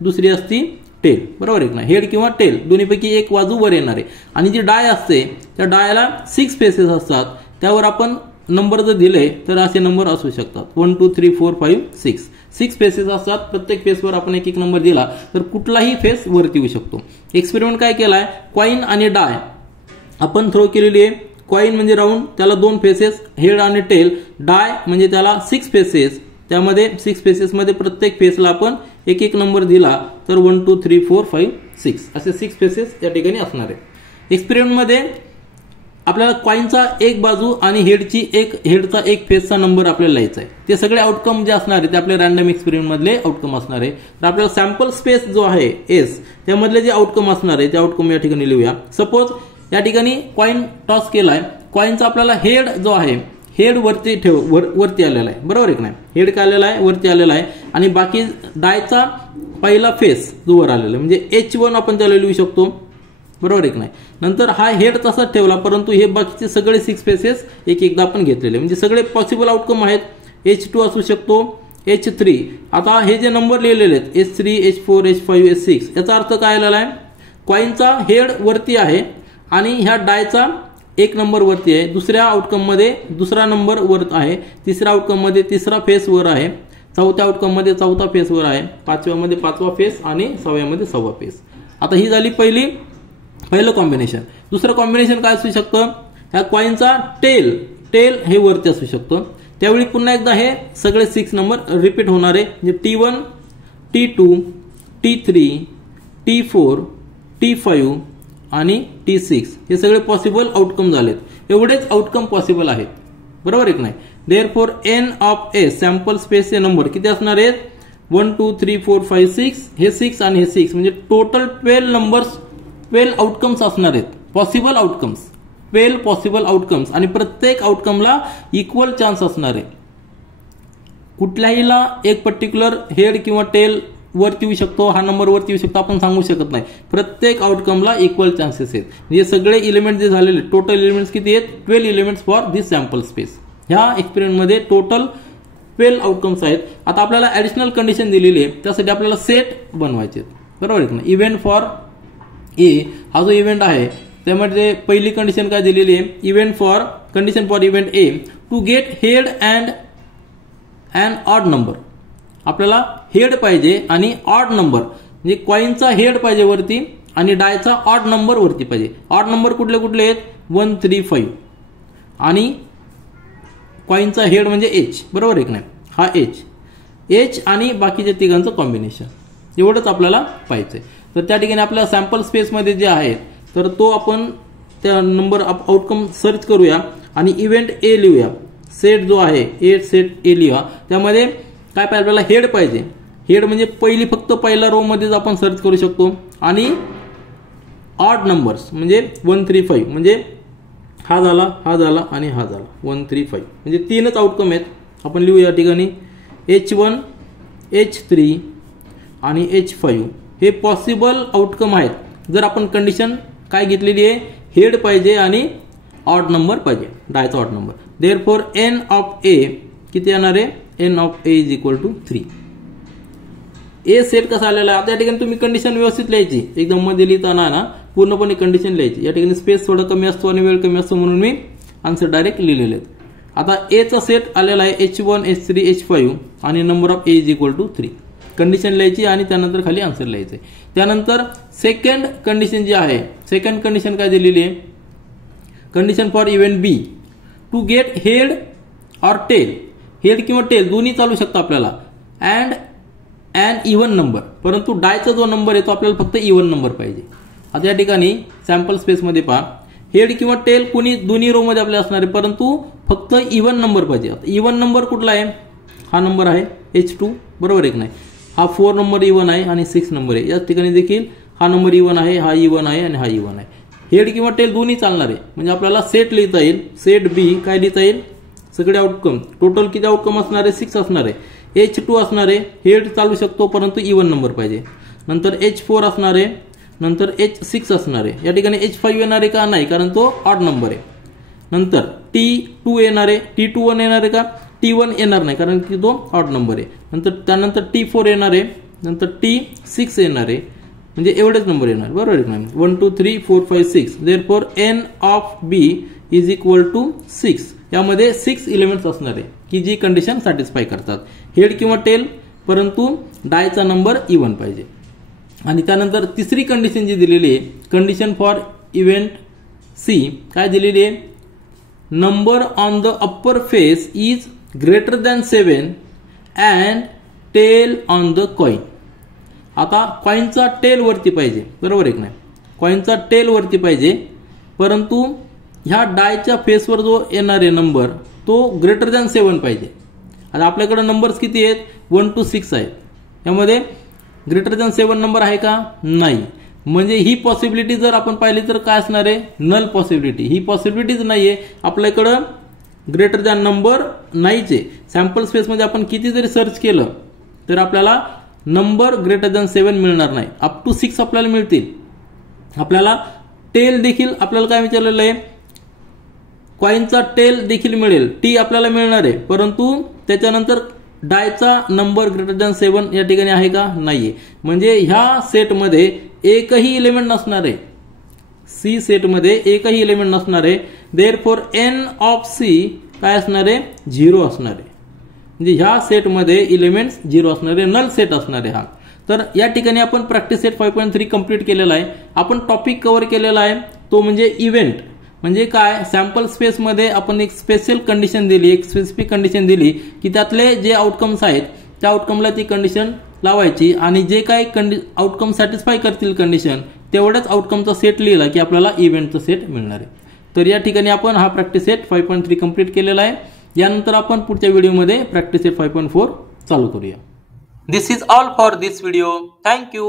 दुसरी असती टेल, बरोबर आहे ना. हेड किंवा टेल दोन्हीपैकी एक बाजू वर येणार आहे. आणि जी डाय असते त्या डायला 6 फेसेस असतात. त्यावर आपण नंबर जर दिले तर असे नंबर असू शकतात 1 2 3 4 5 6 फेसेस असतात. प्रत्येक फेसवर आपण एक एक नंबर दिला तर कुठलाही फेस वरती येऊ शकतो. एक्सपेरिमेंट काय केलाय, कॉइन आणि डाय आपण थ्रो केलेली आहे. कॉइन म्हणजे राऊंड, त्याला 2 फेसेस हेड आणि टेल. डाय म्हणजे त्याला 6 फेसेस, त्यामध्ये 6 फेसेस मध्ये प्रत्येक फेसला आपण एक एक नंबर दिला तर 1 2 3 4 5 6 असे 6 फेसेस या ठिकाणी असणार आहे. एक्सपेरिमेंट मध्ये आपल्याला कॉइनचा एक बाजू आणि हेडचा एक फेसचा नंबर आपल्याला लिहायचा आहे. ते सगळे आउटकम जे असणार आहे ते आपले रॅन्डम एक्सपेरिमेंट मधले आउटकम असणार आहे. तर आपल्याला सॅम्पल स्पेस जो आहे एस त्यामधले जे आउटकम असणार आहे ते आउटकम या ठिकाणी लिहूया. सपोज या ठिकाणी कॉइन टॉस केलाय. कॉइनचा आपल्याला हेड जो आहे हेड वरती आलेला आहे, बरोबर आहे की नाही. हेड काय आलेला आहे, वरती आलेला आहे. आणि बाकी डायचा पहिला फेस जो वर आलेला आहे म्हणजे H1 आपण त्याला लिहू शकतो, बरोबर आहे की नाही. नंतर हा हेड तसाच ठेवला परंतु हे बाकीचे सगळे 6 फेसेस एक एकदा आपण घेतलेले म्हणजे सगळे पॉसिबल आउटकम आहेत. H2 असू शकतो, H3. आता हे जे नंबर लिहिलेले आहेत H3 H4 H5 H6 याचा अर्थ काय आलेला आहे, कॉइनचा हेड वरती आहे आणि ह्या डायचा एक नंबर वरती आहे, दुसऱ्या आउटकम मध्ये दुसरा नंबर वर आहे, तिसऱ्या आउटकम मध्ये तिसरा फेस वर आहे, चौथ्या आउटकम मध्ये चौथा फेस वर आहे, पाचव्यामध्ये पाचवा फेस आणि सहाव्यामध्ये सहावा फेस. आता ही झाली पहिलं कॉम्बिनेशन. दुसरं कॉम्बिनेशन काय असू शकतं, ह्या कॉइनचा टेल हे वरती असू शकतं. त्यावेळी पुन्हा एकदा हे सगळे 6 नंबर रिपीट होणार आहे. म्हणजे T1, T2, T3, T4, T5 आणि T6 हे सगळे पॉसिबल आउटकम झालेत. एवढेच आउटकम पॉसिबल आहेत, बरोबर आहे की नाही. Therefore n of s sample स्पेसचे नंबर किती असणार आहेत, 1 2 3 4 5 6 हे 6 आणि हे 6 म्हणजे टोटल 12 आउटकम्स असणार आहेत. पॉसिबल आउटकम्स 12 पॉसिबल आउटकम्स आणि प्रत्येक आउटकमला इक्वल चान्स असणार आहे. कुठल्याहीला एक पर्टिक्युलर हेड किंवा टेल वरती येऊ शकतो, हा नंबर वरती येऊ शकतो, आपण सांगू शकत नाही. प्रत्येक आउटकमला इक्वल चान्सेस आहेत. म्हणजे सगळे इलिमेंट जे झालेले टोटल इलिमेंट्स किती आहेत, 12 elements for this sample space. ह्या एक्सपेरिमेंटमध्ये टोटल 12 आउटकम्स आहेत. आता आपल्याला ऍडिशनल कंडिशन दिलेली आहे, त्यासाठी आपल्याला सेट बनवायचे आहेत, बरोबर आहे ना. इव्हेंट फॉर ए हा जो इव्हेंट आहे त्यामध्ये पहिली कंडिशन काय दिलेली आहे, condition for event A to get head and odd number. आपल्याला हेड पाहिजे आणि ऑड नंबर, म्हणजे कॉइनचा हेड पाहिजे वरती आणि डायचा ऑड नंबर वरती पाहिजे. ऑड नंबर कुठले कुठले आहेत, 1 3 5 आणि कॉइनचा हेड म्हणजे एच, बरोबर आहे की नाही. हा एच आणि बाकीच्या तिघांचं कॉम्बिनेशन एवढंच आपल्याला पाहिजे. तर त्या ठिकाणी आपल्या सॅम्पल स्पेसमध्ये जे आहे तर तो आपण त्या नंबर आउटकम सर्च करूया आणि इव्हेंट ए लिहूया. सेट जो आहे सेट ए लिहा. त्यामध्ये काय पाहिजे आपल्याला, हेड पाहिजे. हेड म्हणजे फक्त पहिल्या रो मध्येच आपण सर्च करू शकतो आणि ऑड नंबर्स म्हणजे 1 3 5 म्हणजे हा झाला आणि हा झाला 1 3 5 म्हणजे 3च आउटकम आहेत. आपण लिहू या ठिकाणी H1 H3 आणि H5 हे पॉसिबल आउटकम आहेत. जर आपण कंडिशन काय घेतलेली आहे, हेड पाहिजे आणि ऑड नंबर पाहिजे, डायचा odd number. Therefore n of a किती येणार आहे, n of a is equal to 3. A set कसा आलेला आहे, त्या ठिकाणी तुम्ही कंडिशन व्यवस्थित लिहायची, एकदम मध्ये लिहिताना ना पूर्णपणे कंडिशन लिहायची. या ठिकाणी स्पेस थोडा कमी असतो आणि वेळ कमी असतो म्हणून मी आन्सर डायरेक्ट लिहिलेले आहेत. आता ए चा सेट आलेला आहे H1 H3 H5 आणि number of a is equal to 3. Condition लिहायची आणि त्यानंतर खाली आन्सर लिहायचे. त्यानंतर सेकंड कंडिशन जी आहे, सेकंड कंडिशन काय दिलेली आहे, condition for event B to get head or tail. Head किंवा टेल दोन्ही चालू शकतं आपल्याला. अँड अँड इव्हन नंबर, परंतु डायचा जो नंबर आहे तो आपल्याला फक्त इव्हन नंबर पाहिजे. आता या ठिकाणी सॅम्पल स्पेसमध्ये पहा, हेड किंवा टेल कोणी दोन्ही रो मध्ये आपल्याला असणार आहे, परंतु फक्त इव्हन नंबर पाहिजे. आता इव्हन नंबर कुठला आहे, हा नंबर आहे H2, बरोबर आहे की नाही. हा 4 नंबर इव्हन आहे आणि 6 नंबर आहे. याच ठिकाणी देखील हा नंबर इव्हन आहे, हा इव्हन आहे आणि हा इव्हन आहे. हेड किंवा टेल दोन्ही चालणार आहे. म्हणजे आपल्याला सेट लिहिता येईल, सेट बी काय लिहिता येईल, सगळे आउटकम टोटल किती आउटकम असणार आहे, 6 असणार आहे. H2 असणार आहे, हेड चालू शकतो परंतु इव्हन नंबर पाहिजे. नंतर H4 असणार आहे, नंतर H6 असणार आहे. या ठिकाणी H5 येणार आहे का, नाही, कारण तो ऑड नंबर आहे. नंतर T2 येणार आहे, T21 येणार आहे का, T1 येणार नाही कारण की तो ऑड नंबर आहे. नंतर त्यानंतर T4 येणार आहे, नंतर T6 येणार आहे. म्हणजे एवढेच नंबर येणार, बरोबर आहे ना. 1 2 3 4 5 6. Therefore n of b is equal to 6. यामध्ये 6 एलिमेंट्स असणार आहे की जी कंडिशन सॅटिस्फाय करतात. हेड किंवा टेल परंतु डायचा नंबर इव्हन पाहिजे. आणि त्यानंतर तिसरी कंडिशन जी दिलेली आहे, कंडिशन फॉर इव्हेंट सी काय दिलेली आहे, number on the upper face is greater than 7 and tail on the coin. आता कॉइनचा टेल वरती पाहिजे, बरोबर आहे की नाही. कॉइनचा टेल वरती पाहिजे, परंतु ह्या डायच्या फेसवर जो येणार आहे नंबर तो ग्रेटर दॅन 7 पाहिजे. आता आपल्याकडे नंबर्स किती आहेत, 1 to 6 आहेत. यामध्ये ग्रेटर दॅन 7 नंबर आहे का, नाही. म्हणजे ही पॉसिबिलिटी जर आपण पाहिली तर काय असणार आहे, नल पॉसिबिलिटी. ही पॉसिबिलिटीच नाहीये. आपल्याकडं ग्रेटर दॅन नंबर नाहीच आहे. सॅम्पल स्पेसमध्ये आपण किती जरी सर्च केलं तर आपल्याला नंबर ग्रेटर दॅन 7 मिळणार नाही. अप टू 6 आपल्याला मिळतील. आपल्याला टेल देखील आपल्याला काय विचारलेलं आहे, कॉइनचा टेल देखील मिळेल, टी आपल्याला मिळणार आहे, परंतु त्याच्यानंतर डायचा नंबर ग्रेटर दॅन 7 या ठिकाणी आहे का, नाहीये. म्हणजे ह्या सेटमध्ये एकही एलिमेंट नसणार आहे. सी सेटमध्ये एकही एलिमेंट नसणार आहे, देअरफॉर एन ऑफ सी काय असणार आहे, 0 असणार आहे. म्हणजे ह्या सेटमध्ये एलिमेंट्स 0 असणार आहे, नल सेट असणार आहे हा. तर या ठिकाणी आपण प्रॅक्टिस सेट 5.3 कंप्लीट केलेला आहे. आपण टॉपिक कव्हर केलेला आहे तो म्हणजे इव्हेंट. म्हणजे काय, सॅम्पल स्पेसमध्ये आपण एक स्पेशल कंडिशन दिली, एक स्पेसिफिक कंडिशन दिली की त्यातले जे आउटकम्स आहेत त्या आउटकमला ती कंडिशन लावायची आणि जे काही आउटकम सॅटिस्फाय करतील कंडिशन तेवढ्याच आउटकमचा सेट लिहिला की आपल्याला इव्हेंटचा सेट मिळणार आहे. तर या ठिकाणी आपण हा प्रॅक्टिस सेट 5.3 कंप्लीट केलेला आहे. यानंतर आपण पुढच्या व्हिडिओमध्ये प्रॅक्टिस सेट 5.4 चालू करूया. This is all for this video. Thank you.